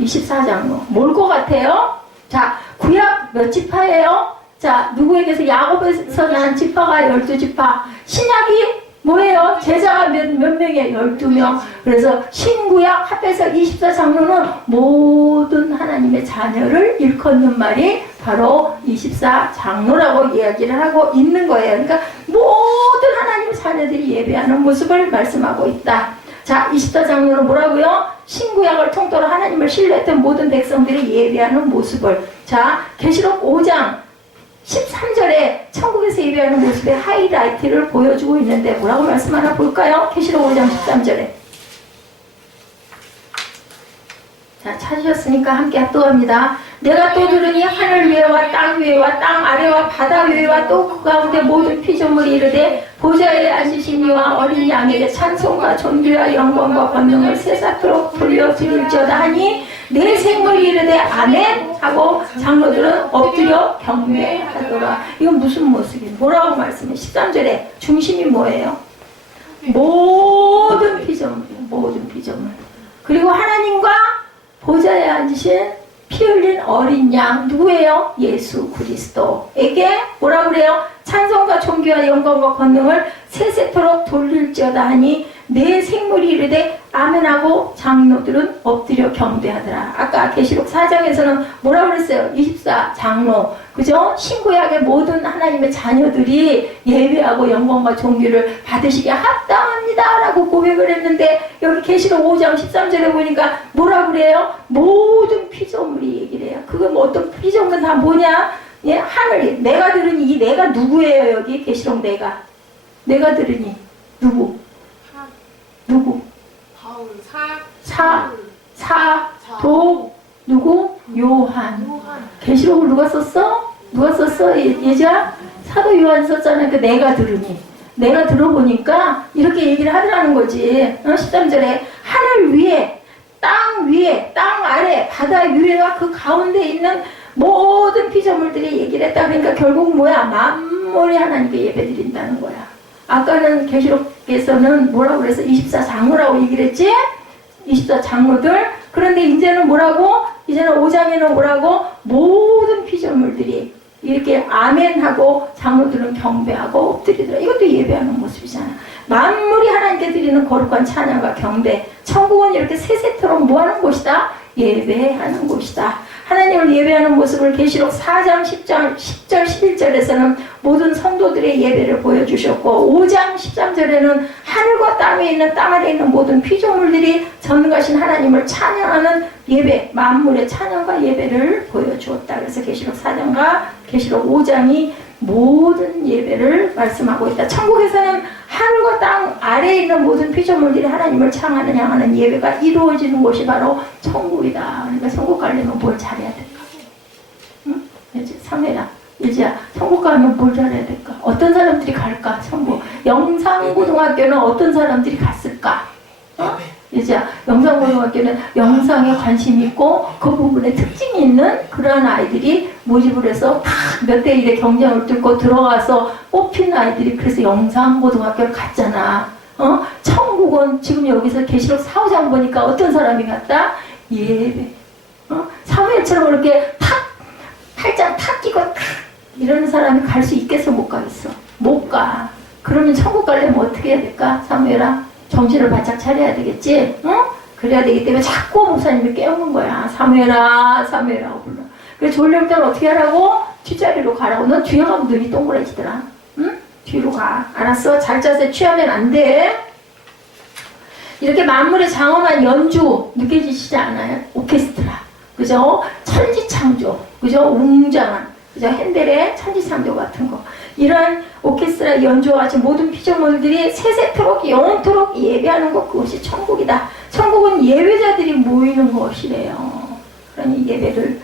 24장로 뭘 것 같아요? 자, 구약 몇 지파예요? 자, 누구에게서 야곱에서 난 지파가 12지파. 신약이 뭐예요? 제자가 몇 명이에요? 12명. 그래서 신구약 합해서 24장로는 모든 하나님의 자녀를 일컫는 말이 바로 24장로라고 이야기를 하고 있는 거예요. 그러니까 모든 하나님의 자녀들이 예배하는 모습을 말씀하고 있다. 자, 24장로는 뭐라고요? 신구약을 통틀어 하나님을 신뢰했던 모든 백성들이 예배하는 모습을. 자, 계시록 5장 13절에 천국에서 예배하는 모습의 하이라이트를 보여주고 있는데 뭐라고 말씀하나 볼까요? 계시록 5장 13절에. 자, 찾으셨으니까 함께 합독합니다. 내가 또 들으니 하늘 위에와 땅 위에와 땅 아래와 바다 위에와 또 그 가운데 모든 피조물이 이르되 보좌에 앉으신 이와 어린 양에게 찬송과 존귀와 영광과 권능을 새삼토록 돌려드릴지어다 하니 내 생물이 이르되 아멘 하고 장로들은 엎드려 경배하더라. 이건 무슨 모습이에요? 뭐라고 말씀해? 13절에 중심이 뭐예요? 모든 피조물이에요. 모든 피조물. 그리고 하나님과 보좌에 앉으신 피 흘린 어린 양 누구예요? 예수 그리스도에게 뭐라 그래요? 찬송과 존귀와 영광과 권능을 세세토록 돌릴지어다 하니 내 생물이 이르되 아멘하고 장로들은 엎드려 경배하더라. 아까 계시록 4장에서는 뭐라 그랬어요? 24장로, 그죠? 신구약의 모든 하나님의 자녀들이 예배하고 영광과 존귀를 받으시게 합당합니다 라고 고백을 했는데 여기 계시록 5장 13절에 보니까 뭐라 그래요? 모든 피조물이 얘기를 해요. 그건 뭐 어떤 피조물은 다 뭐냐? 예, 하늘이. 내가 들으니 이 내가 누구예요? 여기 계시록 내가 들으니 누구? 사도 누구? 요한. 계시록을 누가 썼어? 예자? 사도 요한 썼잖아요. 그 내가 들으니. 내가 들어보니까 이렇게 얘기를 하더라는 거지. 13절에 하늘 위에, 땅 아래, 바다 위에와 그 가운데 있는 모든 피조물들이 얘기를 했다. 그러니까 결국 뭐야? 만물이 하나님께 예배드린다는 거야. 아까는 계시록에서는 뭐라고 그랬어? 24장로라고 얘기를 했지? 24장로들. 그런데 이제는 뭐라고? 이제는 5장에는 뭐라고? 모든 피조물들이 이렇게 아멘하고 장로들은 경배하고 엎드리더라. 이것도 예배하는 모습이잖아. 만물이 하나님께 드리는 거룩한 찬양과 경배. 천국은 이렇게 세세토록 뭐하는 곳이다? 예배하는 곳이다. 하나님을 예배하는 모습을 계시록 4장 10절 11절에서는 모든 성도들의 예배를 보여주셨고 5장 13절에는 하늘과 땅에 있는 땅 아래 있는 모든 피조물들이 전능하신 하나님을 찬양하는 예배, 만물의 찬양과 예배를 보여주었다. 그래서 계시록 4장과 계시록 5장이 모든 예배를 말씀하고 있다. 천국에서는 하늘과 땅 아래에 있는 모든 피조물들이 하나님을 찬양하는 향하는 예배가 이루어지는 곳이 바로 천국이다. 그러니까 천국 가려면 뭘 잘해야 될까? 응? 사매라, 일지야, 천국 가면 뭘 잘해야 될까? 어떤 사람들이 갈까? 천국. 영상고등학교는 어떤 사람들이 갔을까? 어? 이제 영상고등학교는 영상에 관심이 있고 그 부분에 특징이 있는 그런 아이들이 모집을 해서 다 몇 대 1의 경쟁을 뚫고 들어가서 뽑힌 아이들이 그래서 영상고등학교를 갔잖아. 천국은 지금 여기서 계시록 4, 5장 보니까 어떤 사람이 갔다? 예배. 사무엘처럼 그렇게 팔짱 탁 끼고 탁 이런 사람이 갈 수 있겠어? 못 가겠어? 못 가. 그러면 천국 가려면 어떻게 해야 될까? 사무엘아, 정신을 바짝 차려야 되겠지? 응? 그래야 되기 때문에 자꾸 목사님이 깨우는 거야. 사무엘아, 사무엘아 불러. 그래서 졸릴 때는 어떻게 하라고? 뒷자리로 가라고. 넌 뒤에 가면 눈이 동그래지더라. 응? 뒤로 가. 알았어? 잘 자세 취하면 안 돼. 이렇게 만물의 장엄한 연주 느껴지시지 않아요? 오케스트라. 그죠? 천지창조. 그죠? 웅장한. 그죠? 핸델의 천지창조 같은 거. 이런 오케스트라 연주와 같이 모든 피조물들이 세세토록 영원토록 예배하는 것, 그것이 천국이다. 천국은 예배자들이 모이는 것이래요. 그러니 예배를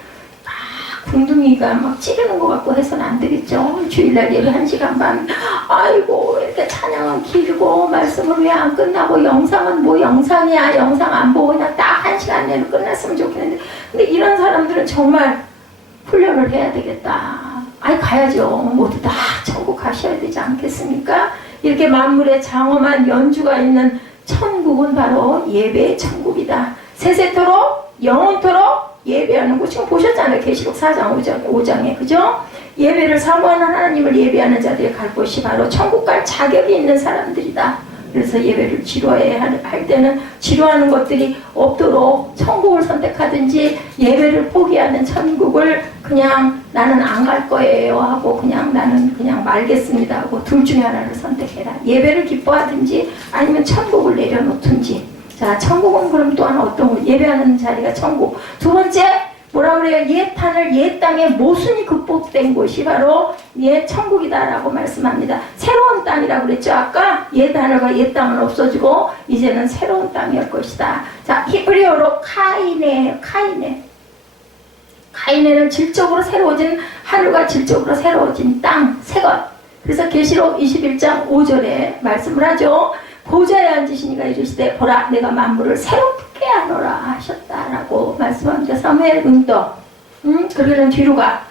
궁둥이가 막 찌르는 것 같고 해서는 안 되겠죠. 주일날 예배 1시간 반. 아이고, 이렇게 찬양은 길고, 말씀은 왜 안 끝나고, 영상은 뭐 영상이야. 영상 안 보고 그냥 딱 1시간 내로 끝났으면 좋겠는데. 근데 이런 사람들은 정말 훈련을 해야 되겠다. 아이, 가야죠. 모두 다 천국 가셔야 되지 않겠습니까? 이렇게 만물의 장엄한 연주가 있는 천국은 바로 예배의 천국이다. 세세토록, 영원토록 예배하는 곳. 지금 보셨잖아요. 계시록 4장 5장에. 그죠? 예배를 사모하는 하나님을 예배하는 자들이 갈 곳이 바로 천국 갈 자격이 있는 사람들이다. 그래서 예배를 지루해 할 때는 지루하는 것들이 없도록 천국을 선택하든지 예배를 포기하는 천국을 그냥 나는 안 갈 거예요 하고 그냥 나는 그냥 말겠습니다 하고 둘 중에 하나를 선택해라. 예배를 기뻐하든지 아니면 천국을 내려놓든지. 자, 천국은 그럼 또 하나 어떤 거? 예배하는 자리가 천국. 두 번째, 뭐라 그래요? 옛 하늘, 옛 땅의 모순이 극복된 곳이 바로 옛 천국이다라고 말씀합니다. 새로운 땅이라고 그랬죠? 아까 옛 하늘과 옛 땅은 없어지고 이제는 새로운 땅일 것이다. 자, 히브리어로 카이네는 질적으로 새로워진 하늘과 질적으로 새로워진 땅, 새것. 그래서 계시록 21장 5절에 말씀을 하죠. 보좌에 앉으시니가 이르시되 보라 내가 만물을 새롭게 하노라 하셨다라고 말씀합니다. 사무엘 응떡. 그러면 뒤로 가.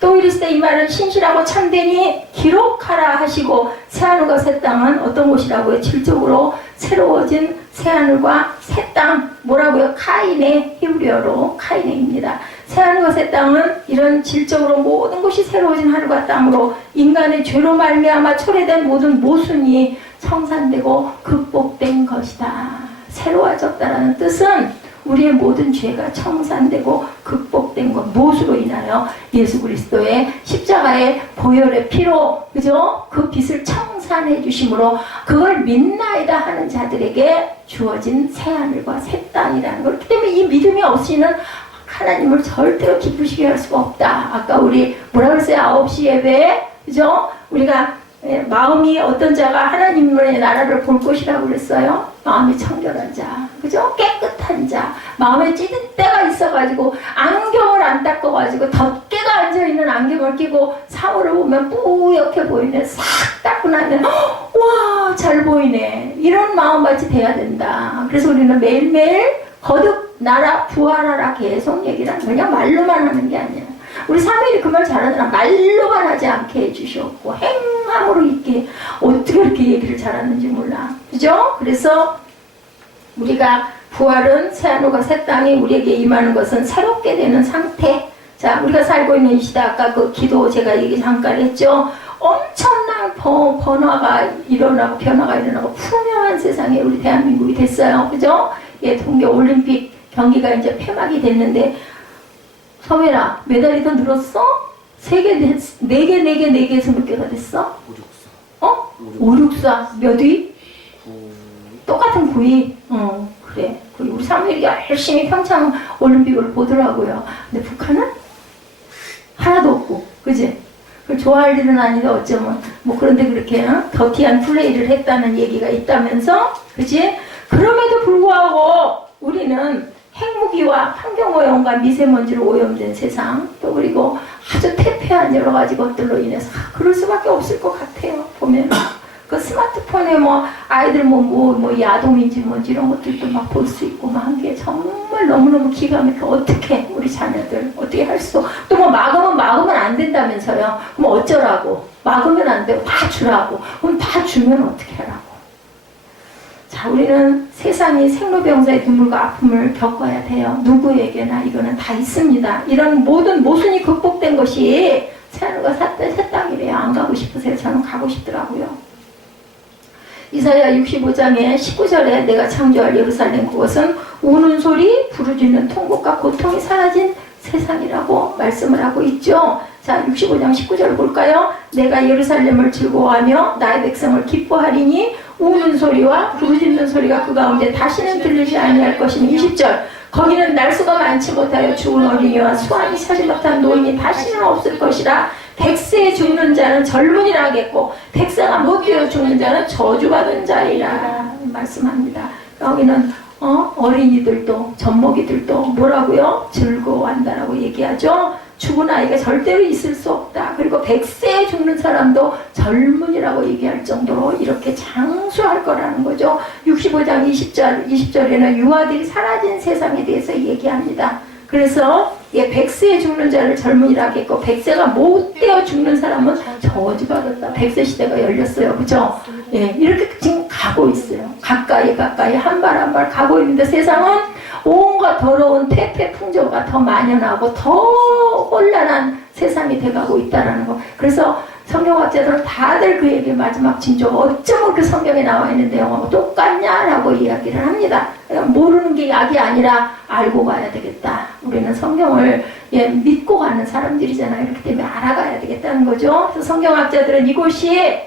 또 이르시되 이 말은 신실하고 참되니 기록하라 하시고 새하늘과 새 땅은 어떤 곳이라고요? 질적으로 새로워진 새하늘과 새 땅. 뭐라고요? 카이네, 히브리어로 카이네입니다. 새하늘과 새 땅은 이런 질적으로 모든 것이 새로워진 하늘과 땅으로 인간의 죄로 말미암아 초래된 모든 모순이 청산되고 극복된 것이다. 새로워졌다라는 뜻은 우리의 모든 죄가 청산되고 극복된 것, 무엇으로 인하여? 예수 그리스도의 십자가의 보혈의 피로, 그죠? 그 빚을 청산해 주심으로 그걸 믿나이다 하는 자들에게 주어진 새하늘과 새 땅이라는 것. 그렇기 때문에 이 믿음이 없이는 하나님을 절대로 기쁘시게 할 수가 없다. 아까 우리 뭐라 그랬어요? 9시 예배에, 그죠? 우리가 마음이 어떤 자가 하나님의 나라를 볼 것이라고 그랬어요? 마음이 청결한 자, 그죠? 깨끗한 자, 마음에 찌든 때가 있어가지고 안경을 안 닦아가지고 덮개가 앉아있는 안경을 끼고 사물을 보면 뿌옇게 보이네. 싹 닦고 나면 와, 잘 보이네. 이런 마음같이 돼야 된다. 그래서 우리는 매일매일 거듭 나라 부활하라 계속 얘기를 하는 거냐. 말로만 하는 게 아니야. 우리 사무엘이 그 말 잘하더라. 말로만 하지 않게 해주셨고 행함으로 있게. 어떻게 그렇게 얘기를 잘하는지 몰라. 그죠? 그래서 우리가 부활은 새하늘과 새 땅이 우리에게 임하는 것은 새롭게 되는 상태. 자, 우리가 살고 있는 이 시대, 아까 그 기도 제가 얘기 잠깐 했죠. 엄청난 변화가 일어나고 풍요한 세상에 우리 대한민국이 됐어요. 그죠? 예, 동계 올림픽 경기가 이제 폐막이 됐는데, 서민아, 메달이 더 늘었어? 4개에서 몇 개가 됐어? 5, 6, 4. 몇 위? 똑같은 9위. 그래. 우리 사모님이 열심히 평창 올림픽을 보더라고요. 근데 북한은 하나도 없고, 그지? 그걸 좋아할 일은 아닌데 어쩌면 뭐 그런데 그렇게 더티한 플레이를 했다는 얘기가 있다면서, 그지? 그럼에도 불구하고 우리는 핵무기와 환경오염과 미세먼지로 오염된 세상, 또 그리고 아주 태폐한 여러 가지 것들로 인해서 그럴 수밖에 없을 것 같아요. 보면 그 스마트폰에 뭐 아이들 뭐 야동인지 뭔지 이런 것들도 막 볼 수 있고 막 한 게 정말 너무너무 기가 막혀. 어떻게 우리 자녀들 어떻게 할 수, 또 뭐 막으면 안 된다면서요. 그럼 어쩌라고? 막으면 안 되고 다 주라고. 그럼 다 주면 어떻게 하라고? 자, 우리는 세상이 생로병사의 눈물과 아픔을 겪어야 돼요. 누구에게나 이거는 다 있습니다. 이런 모든 모순이 극복된 것이 새하늘과 새 땅이래요. 안 가고 싶으세요? 저는 가고 싶더라고요. 이사야 65장의 19절에 내가 창조할 예루살렘, 그것은 우는 소리, 부르짖는 통곡과 고통이 사라진 세상이라고 말씀을 하고 있죠. 자, 65장 19절 볼까요? 내가 예루살렘을 즐거워하며 나의 백성을 기뻐하리니 우는 소리와 부르짖는 소리가 그 가운데 다시는 들리지 아니할 것이니. 20절, 거기는 날수가 많지 못하여 죽은 어린이와 수완이 차지 못한 노인이 다시는 없을 것이라. 백세에 죽는 자는 젊은이라 하겠고 백세가 못 되어 죽는 자는 저주받은 자이라 말씀합니다. 거기는 어린이들도 젖먹이들도 뭐라고요? 즐거워한다라고 얘기하죠. 죽은 아이가 절대로 있을 수 없다. 그리고 백세에 죽는 사람도 젊은이라고 얘기할 정도로 이렇게 장수할 거라는 거죠. 65장 20절에는 유아들이 사라진 세상에 대해서 얘기합니다. 그래서 백세에 죽는 자를 젊은이라 하겠고 백세가 못되어 죽는 사람은 저주받았다. 백세 시대가 열렸어요. 그죠? 예, 이렇게 지금 가고 있어요. 가까이 한 발 한 발 가고 있는데 세상은 온갖 더러운 태폐 풍조가 더 만연하고 더 혼란한 세상이 돼가고 있다는 거. 그래서 성경학자들은 다들 그에게 마지막 징조가 어쩌면 그 성경에 나와 있는 내용하고 똑같냐라고 이야기를 합니다. 그러니까 모르는 게 약이 아니라 알고 가야 되겠다. 우리는 성경을 믿고 가는 사람들이잖아요. 이렇기 때문에 알아가야 되겠다는 거죠. 그래서 성경학자들은 이곳이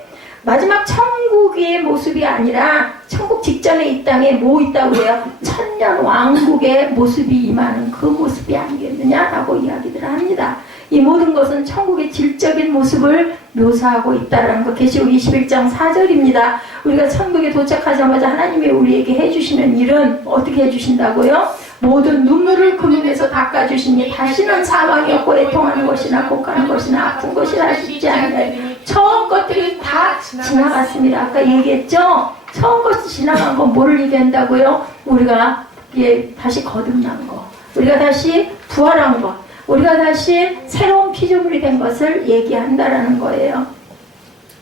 마지막 천국의 모습이 아니라 천국 직전에 이 땅에 뭐 있다고 해요? 천년 왕국의 모습이 임하는 그 모습이 아니겠느냐라고 이야기들을 합니다. 이 모든 것은 천국의 질적인 모습을 묘사하고 있다는 거. 계시록 21장 4절입니다. 우리가 천국에 도착하자마자 하나님이 우리에게 해주시는 일은 어떻게 해주신다고요? 모든 눈물을 그 눈에서 닦아주시니 다시는 사망이 없고 애통하는 것이나 곡하는 것이나 아픈 것이나 쉽지 않으니 처음 것들이 다 지나갔습니다. 아까 얘기했죠? 처음 것이 지나간 건 뭐를 얘기한다고요? 우리가 다시 거듭난 거, 우리가 다시 부활한 것, 우리가 다시 새로운 피조물이 된 것을 얘기한다라는 거예요.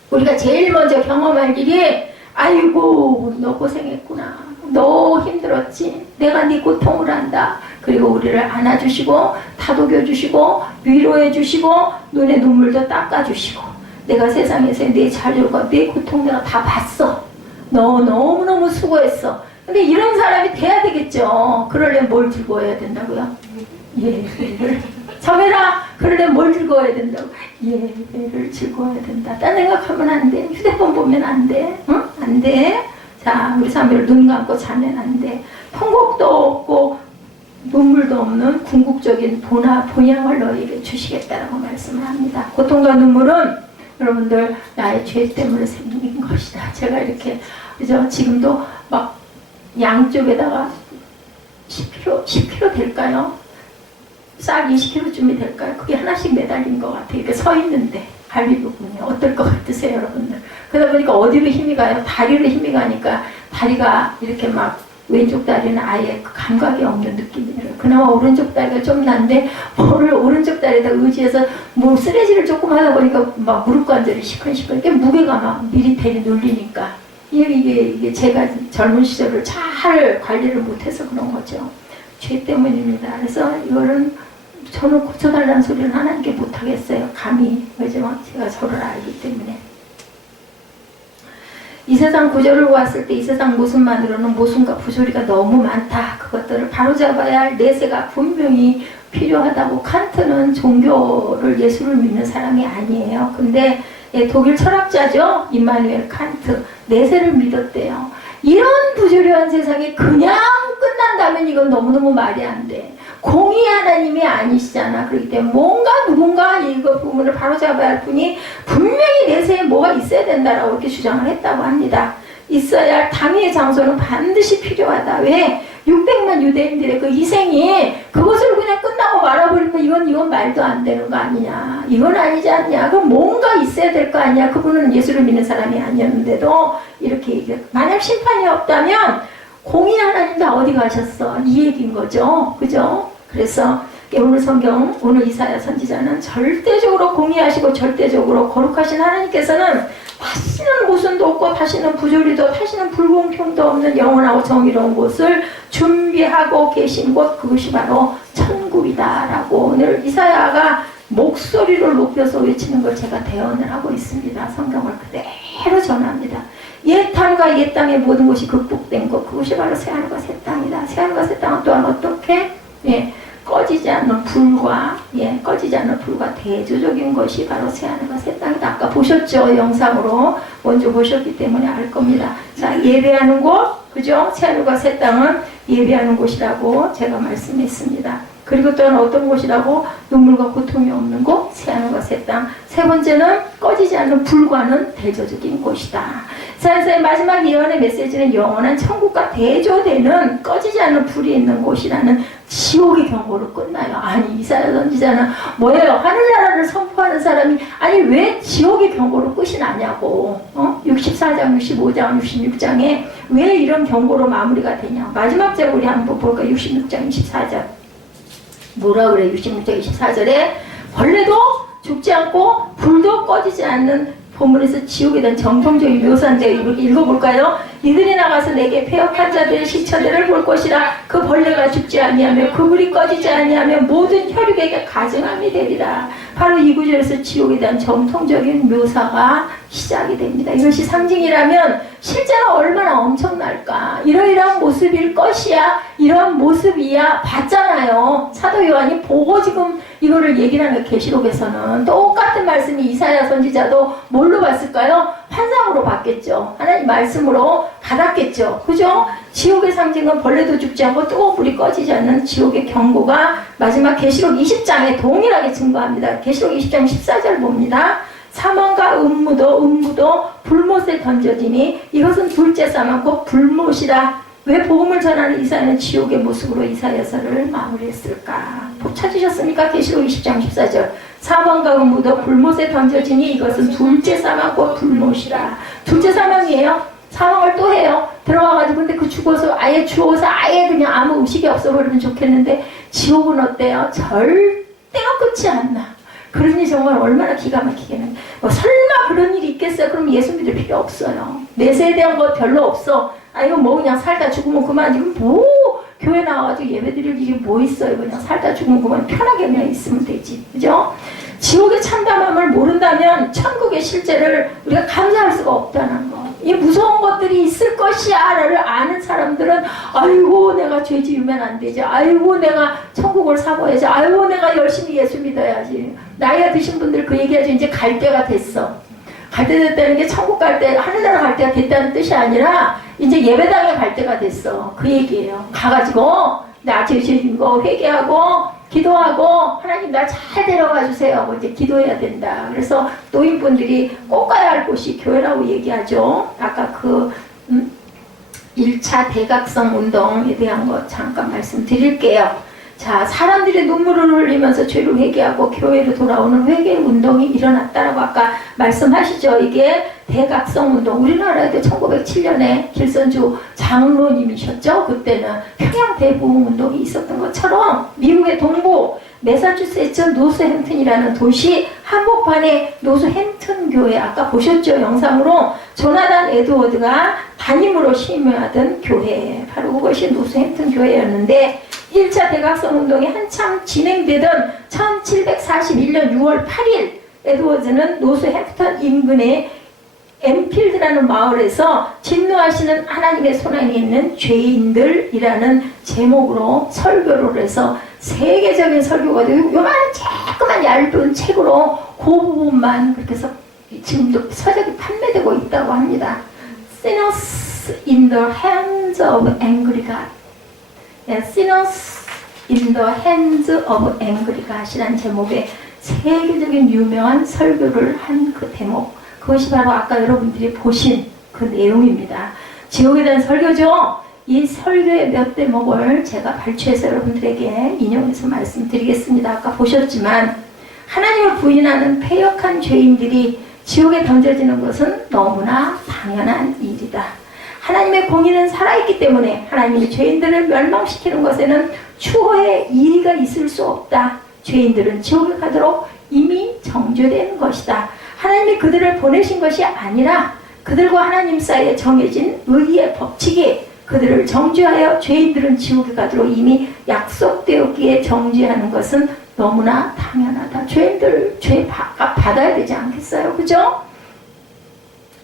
우리가 제일 먼저 경험할 일이 아이고 너 고생했구나, 너 힘들었지, 내가 네 고통을 안다. 그리고 우리를 안아주시고 다독여주시고 위로해주시고 눈에 눈물도 닦아주시고 내가 세상에서 내 자료가 내 고통 내가 다 봤어. 너 너무너무 수고했어. 근데 이런 사람이 돼야 되겠죠. 그러려면 뭘 즐거워해야 된다고요? 예배를. 자매라, 그러려면 뭘 즐거워해야 된다고? 예배를 즐거워해야 된다. 딴 생각하면 안 돼. 휴대폰 보면 안 돼. 응? 안 돼. 자, 우리 자매를 눈 감고 자면 안 돼. 통곡도 없고 눈물도 없는 궁극적인 본향을 너희에게 주시겠다라고 말씀을 합니다. 고통과 눈물은 여러분들 나의 죄 때문에 생긴 것이다. 제가 이렇게 그죠? 지금도 막 양쪽에다가 10kg 될까요? 싹 20kg쯤이 될까요? 그게 하나씩 매달린 것 같아요. 이렇게 서 있는데 갈비 부분이 어떨 것 같으세요, 여러분들? 그러다 보니까 어디로 힘이 가요? 다리로 힘이 가니까 다리가 이렇게 막 왼쪽 다리는 아예 감각이 없는 느낌이 들어요. 그나마 오른쪽 다리가 좀 난데 뭐를 오른쪽 다리에다 의지해서 뭐 쓰레기를 조금 하다 보니까 막 무릎 관절이 시큰시큰. 이게 무게가 막 미리테리 눌리니까 이게 제가 젊은 시절을 잘 관리를 못해서 그런 거죠. 죄 때문입니다. 그래서 이거는 저는 고쳐달라는 소리는 하나님께 못하겠어요. 감히. 왜냐면 제가 저를 알기 때문에. 이 세상 구조를 보았을 때 이 세상 모습만으로는 모순과 부조리가 너무 많다. 그것들을 바로잡아야 할 내세가 분명히 필요하다고. 칸트는 종교를, 예수를 믿는 사람이 아니에요. 근데 독일 철학자죠. 임마누엘 칸트. 내세를 믿었대요. 이런 부조리한 세상이 그냥 끝난다면 이건 너무너무 말이 안 돼. 공의 하나님이 아니시잖아. 그렇기 때문에 뭔가 누군가 이거 부분을 바로잡아야 할 분이 분명히 내세에 뭐가 있어야 된다라고 이렇게 주장을 했다고 합니다. 있어야 할 당위의 장소는 반드시 필요하다. 왜? 600만 유대인들의 그 희생이 그것을 그냥 끝나고 말아버리면 이건 말도 안 되는 거 아니냐. 이건 아니지 않냐. 그럼 뭔가 있어야 될 거 아니야. 그분은 예수를 믿는 사람이 아니었는데도 이렇게 얘기해. 만약 심판이 없다면 공의 하나님 다 어디 가셨어? 이 얘기인 거죠. 그죠? 그래서 오늘 성경, 오늘 이사야 선지자는 절대적으로 공의하시고 절대적으로 거룩하신 하나님께서는 다시는 모순도 없고 다시는 부조리도 다시는 불공평도 없는 영원하고 정의로운 곳을 준비하고 계신 곳, 그것이 바로 천국이다 라고 오늘 이사야가 목소리를 높여서 외치는 걸 제가 대언을 하고 있습니다. 성경을 그대로 전합니다. 옛 땅과 옛 땅의 모든 것이 극복된 것, 그것이 바로 새하늘과 새 땅이다. 새하늘과 새 땅은 또한 어떻게? 꺼지지 않는 불과, 꺼지지 않는 불과 대조적인 것이 바로 새하늘과 새 땅이다. 아까 보셨죠? 영상으로 먼저 보셨기 때문에 알 겁니다. 자, 예배하는 곳, 그죠? 새하늘과 새 땅은 예배하는 곳이라고 제가 말씀했습니다. 그리고 또한 어떤 곳이라고? 눈물과 고통이 없는 곳, 새하늘과 새 땅. 세 번째는 꺼지지 않는 불과는 대조적인 곳이다. 사야서의 마지막 예언의 메시지는 영원한 천국과 대조되는 꺼지지 않는 불이 있는 곳이라는 지옥의 경고로 끝나요. 아니, 이사야 선지자는 뭐예요? 하늘나라를 선포하는 사람이 아니 왜 지옥의 경고로 끝이 나냐고. 64장, 65장, 66장에 왜 이런 경고로 마무리가 되냐. 마지막 절 우리 한번 볼까? 66장, 24절. 뭐라 그래? 66장 24절에 벌레도 죽지 않고 불도 꺼지지 않는 본문에서 지옥에 대한 정통적인 묘사인데 읽어볼까요? 이들이 나가서 내게 폐역한 자들의 시체들을 볼 것이라. 그 벌레가 죽지 아니하며 그 불이 꺼지지 아니하며 모든 혈육에게 가증함이 되리라. 바로 이 구절에서 지옥에 대한 정통적인 묘사가 시작이 됩니다. 이것이 상징이라면 실제로 얼마나 엄청날까. 이러이러한 모습일 것이야. 이러한 모습이야. 봤잖아요. 사도 요한이 보고 지금 이거를 얘기를 하는 계시록에서는 똑같은 말씀이 이사야 선지자도 뭘로 봤을까요? 환상으로 봤겠죠. 하나님 말씀으로 받았겠죠. 그죠? 지옥의 상징은 벌레도 죽지 않고 뜨거운 불이 꺼지지 않는 지옥의 경고가 마지막 계시록 20장에 동일하게 증거합니다. 계시록 20장 14절 봅니다. 사망과 음무도 불못에 던져지니 이것은 둘째 사망 곧 불못이라. 왜 복음을 전하는 이사야는 지옥의 모습으로 이사야서를 마무리했을까? 찾으셨습니까? 계시록 20장 14절. 사망과 음무도 불못에 던져지니 이것은 둘째 사망 곧 불못이라. 둘째 사망이에요. 사망을 또 해요. 들어와가지고 근데 그 죽어서 아예 그냥 아무 의식이 없어버리면 좋겠는데 지옥은 어때요? 절대로 끝이 안 나. 그러니 정말 얼마나 기가 막히겠는. 설마 그런 일이 있겠어요? 그럼 예수 믿을 필요 없어요. 내세에 대한 것 별로 없어. 이거 뭐 그냥 살다 죽으면 그만. 이건 뭐 교회 나와가지고 예배 드릴 일이 뭐 있어요. 그냥 살다 죽으면 그만 편하게 그냥 있으면 되지. 그죠? 지옥의 참담함을 모른다면 천국의 실제를 우리가 감사할 수가 없다는 거. 이 무서운 것들이 있을 것이야 라를 아는 사람들은 아이고 내가 죄 지으면 안 되지. 아이고 내가 천국을 사모해야지. 아이고 내가 열심히 예수 믿어야지. 나이가 드신 분들 그 얘기하죠. 이제 갈 때가 됐어. 갈 때 됐다는 게 천국 갈 때, 하늘나라 갈 때가 됐다는 뜻이 아니라 이제 예배당에 갈 때가 됐어. 그 얘기예요. 가가지고 나 죄 지은 거 회개하고 기도하고 하나님 나 잘 데려가 주세요 하고 이제 기도해야 된다. 그래서 노인분들이 꼭 가야 할 곳이 교회라고 얘기하죠. 아까 그 1차 대각성 운동에 대한 거 잠깐 말씀드릴게요. 자, 사람들이 눈물을 흘리면서 죄를 회개하고 교회로 돌아오는 회개 운동이 일어났다라고 아까 말씀하시죠. 이게 대각성 운동. 우리나라에도 1907년에 길선주 장로님이셨죠. 그때는 평양 대부흥 운동이 있었던 것처럼 미국의 동부 매사추세츠 노스햄튼이라는 도시 한복판에 노스햄튼 교회 아까 보셨죠. 영상으로 조나단 에드워드가 담임으로 심의하던 교회 바로 그것이 노스햄튼 교회였는데 1차 대각선 운동이 한참 진행되던 1741년 6월 8일 에드워즈는 노스 해프턴 인근의 엠필드라는 마을에서 진노하시는 하나님의 손안에 있는 죄인들이라는 제목으로 설교를 해서 세계적인 설교가 되고 요만한 조그만 얇은 책으로 그 부분만 그렇게 해서 지금도 서적이 판매되고 있다고 합니다. Sinners in the hands of angry God. 네, Sinners in the hands of angry God이라는 제목의 세계적인 유명한 설교를 한 그 대목, 그것이 바로 아까 여러분들이 보신 그 내용입니다. 지옥에 대한 설교죠. 이 설교의 몇 대목을 제가 발췌해서 여러분들에게 인용해서 말씀드리겠습니다. 아까 보셨지만 하나님을 부인하는 패역한 죄인들이 지옥에 던져지는 것은 너무나 당연한 일이다. 하나님의 공의는 살아있기 때문에 하나님이 죄인들을 멸망시키는 것에는 추호의 이의가 있을 수 없다. 죄인들은 지옥에 가도록 이미 정죄된 것이다. 하나님이 그들을 보내신 것이 아니라 그들과 하나님 사이에 정해진 의의 법칙이 그들을 정죄하여 죄인들은 지옥에 가도록 이미 약속되었기에 정죄하는 것은 너무나 당연하다. 죄인들 죄값 받아야 되지 않겠어요? 그죠?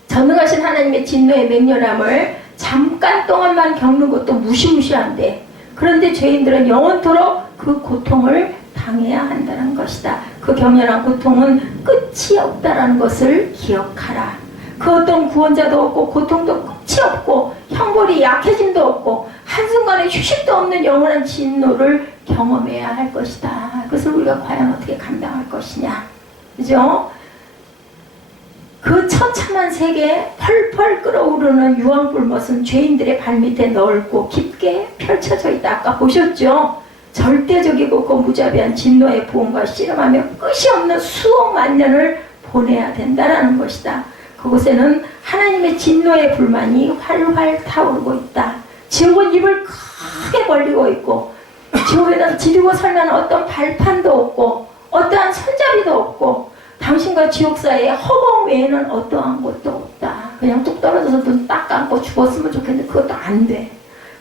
전능하신 하나님의 진노의 맹렬함을 잠깐 동안만 겪는 것도 무시무시한데, 그런데 죄인들은 영원토록 그 고통을 당해야 한다는 것이다. 그 격렬한 고통은 끝이 없다라는 것을 기억하라. 그 어떤 구원자도 없고 고통도 끝이 없고 형벌이 약해짐도 없고 한순간에 휴식도 없는 영원한 진노를 경험해야 할 것이다. 그것을 우리가 과연 어떻게 감당할 것이냐. 그죠? 그 처참한 세계에 펄펄 끓어오르는 유황불못은 죄인들의 발밑에 넓고 깊게 펼쳐져 있다. 아까 보셨죠? 절대적이고 그 무자비한 진노의 보험과 씨름하며 끝이 없는 수억만 년을 보내야 된다는 것이다. 그곳에는 하나님의 진노의 불만이 활활 타오르고 있다. 지옥은 입을 크게 벌리고 있고 지옥에는 지르고 설면 어떤 발판도 없고 어떠한 손잡이도 없고 당신과 지옥 사이에 허공 외에는 어떠한 것도 없다. 그냥 뚝 떨어져서 눈 딱 감고 죽었으면 좋겠는데 그것도 안 돼.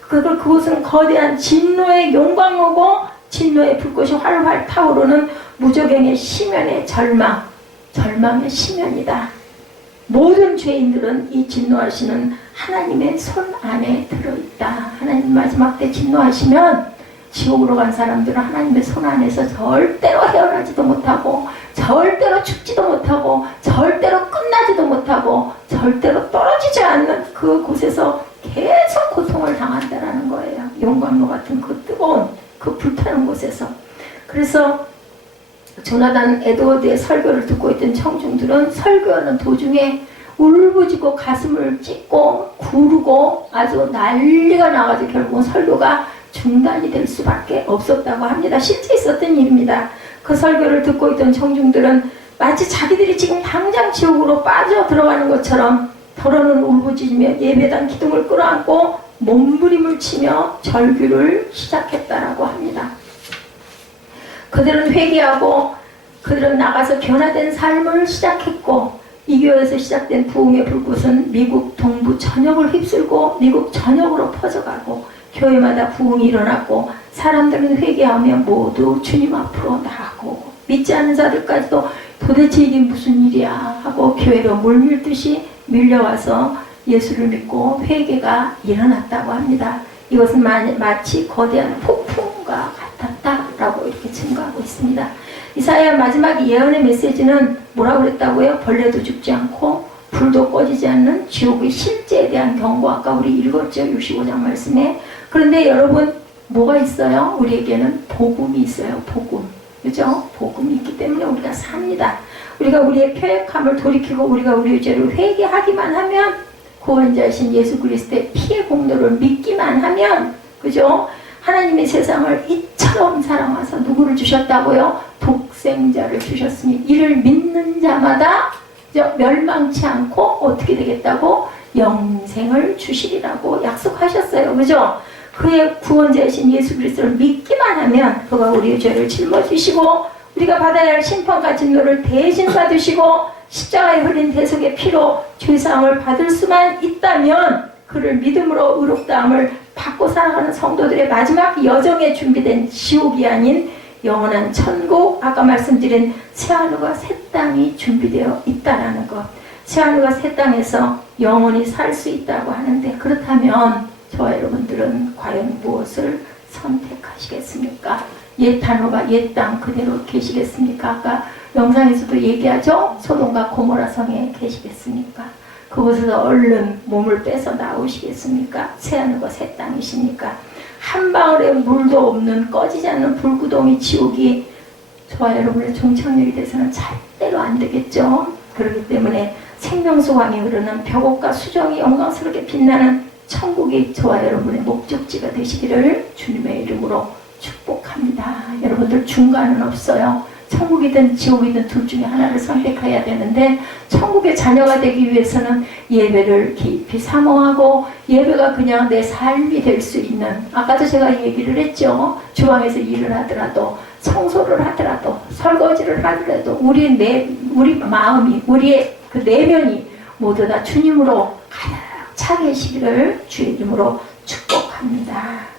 그것은 거대한 진노의 용광로고 진노의 불꽃이 활활 타오르는 무저갱의 심연의 절망의 심연이다. 모든 죄인들은 이 진노하시는 하나님의 손 안에 들어있다. 하나님 마지막 때 진노하시면 지옥으로 간 사람들은 하나님의 손 안에서 절대로 헤어나지도 못하고 절대로 죽지도 못하고 절대로 끝나지도 못하고 절대로 떨어지지 않는 그곳에서 계속 고통을 당한다라는 거예요. 용광로 같은 그 뜨거운 그 불타는 곳에서. 그래서 조나단 에드워드의 설교를 듣고 있던 청중들은 설교하는 도중에 울부짖고 가슴을 찢고 구르고 아주 난리가 나가지고 결국은 설교가 중단이 될 수밖에 없었다고 합니다. 실제 있었던 일입니다. 그 설교를 듣고 있던 청중들은 마치 자기들이 지금 당장 지옥으로 빠져 들어가는 것처럼 더러는 울부짖으며 예배당 기둥을 끌어안고 몸부림을 치며 절규를 시작했다라고 합니다. 그들은 회개하고 그들은 나가서 변화된 삶을 시작했고 이 교회에서 시작된 부흥의 불꽃은 미국 동부 전역을 휩쓸고 미국 전역으로 퍼져가고 교회마다 부흥이 일어났고 사람들은 회개하며 모두 주님 앞으로 나가고 믿지 않는 자들까지도 도대체 이게 무슨 일이야 하고 교회로 물밀듯이 밀려와서 예수를 믿고 회개가 일어났다고 합니다. 이것은 마치 거대한 폭풍과 같았다라고 이렇게 증거하고 있습니다. 이사야 마지막 예언의 메시지는 뭐라고 그랬다고요? 벌레도 죽지 않고 불도 꺼지지 않는 지옥의 실제에 대한 경고, 아까 우리 읽었죠? 65장 말씀에. 그런데 여러분 뭐가 있어요? 우리에게는 복음이 있어요. 복음. 그죠? 복음이 있기 때문에 우리가 삽니다. 우리가 우리의 패역함을 돌이키고 우리가 우리의 죄를 회개하기만 하면 구원자이신 예수 그리스도의 피의 공로를 믿기만 하면, 그죠? 하나님이 세상을 이처럼 사랑하사 누구를 주셨다고요? 독생자를 주셨으니 이를 믿는 자마다 멸망치 않고 어떻게 되겠다고? 영생을 주시리라고 약속하셨어요. 그죠? 그의 구원자이신 예수 그리스도를 믿기만 하면 그가 우리의 죄를 짊어지시고 우리가 받아야 할 심판과 진노를 대신 받으시고 십자가에 흘린 대속의 피로 죄사함을 받을 수만 있다면 그를 믿음으로 의롭다함을 받고 살아가는 성도들의 마지막 여정에 준비된 지옥이 아닌 영원한 천국, 아까 말씀드린 새하늘과 새 땅이 준비되어 있다라는 것. 새하늘과 새 땅에서 영원히 살 수 있다고 하는데, 그렇다면 저와 여러분들은 과연 무엇을 선택하시겠습니까? 옛 하늘과 옛 땅 그대로 계시겠습니까? 아까 영상에서도 얘기하죠? 소돔과 고모라 성에 계시겠습니까? 그곳에서 얼른 몸을 빼서 나오시겠습니까? 새하늘과 새 땅이십니까? 한 방울의 물도 없는 꺼지지 않는 불구덩이 지옥이 저와 여러분의 종착역이 돼서는 절대로 안 되겠죠. 그렇기 때문에 생명수강이 흐르는 벽옥과 수정이 영광스럽게 빛나는 천국이 저와 여러분의 목적지가 되시기를 주님의 이름으로 축복합니다. 여러분들 중간은 없어요. 천국이든 지옥이든 둘 중에 하나를 선택해야 되는데, 천국의 자녀가 되기 위해서는 예배를 깊이 사모하고 예배가 그냥 내 삶이 될 수 있는, 아까도 제가 얘기를 했죠. 주방에서 일을 하더라도, 청소를 하더라도, 설거지를 하더라도 우리 마음이, 우리의 그 내면이 모두 다 주님으로 가득 차 계시기를 주의 이름으로 축복합니다.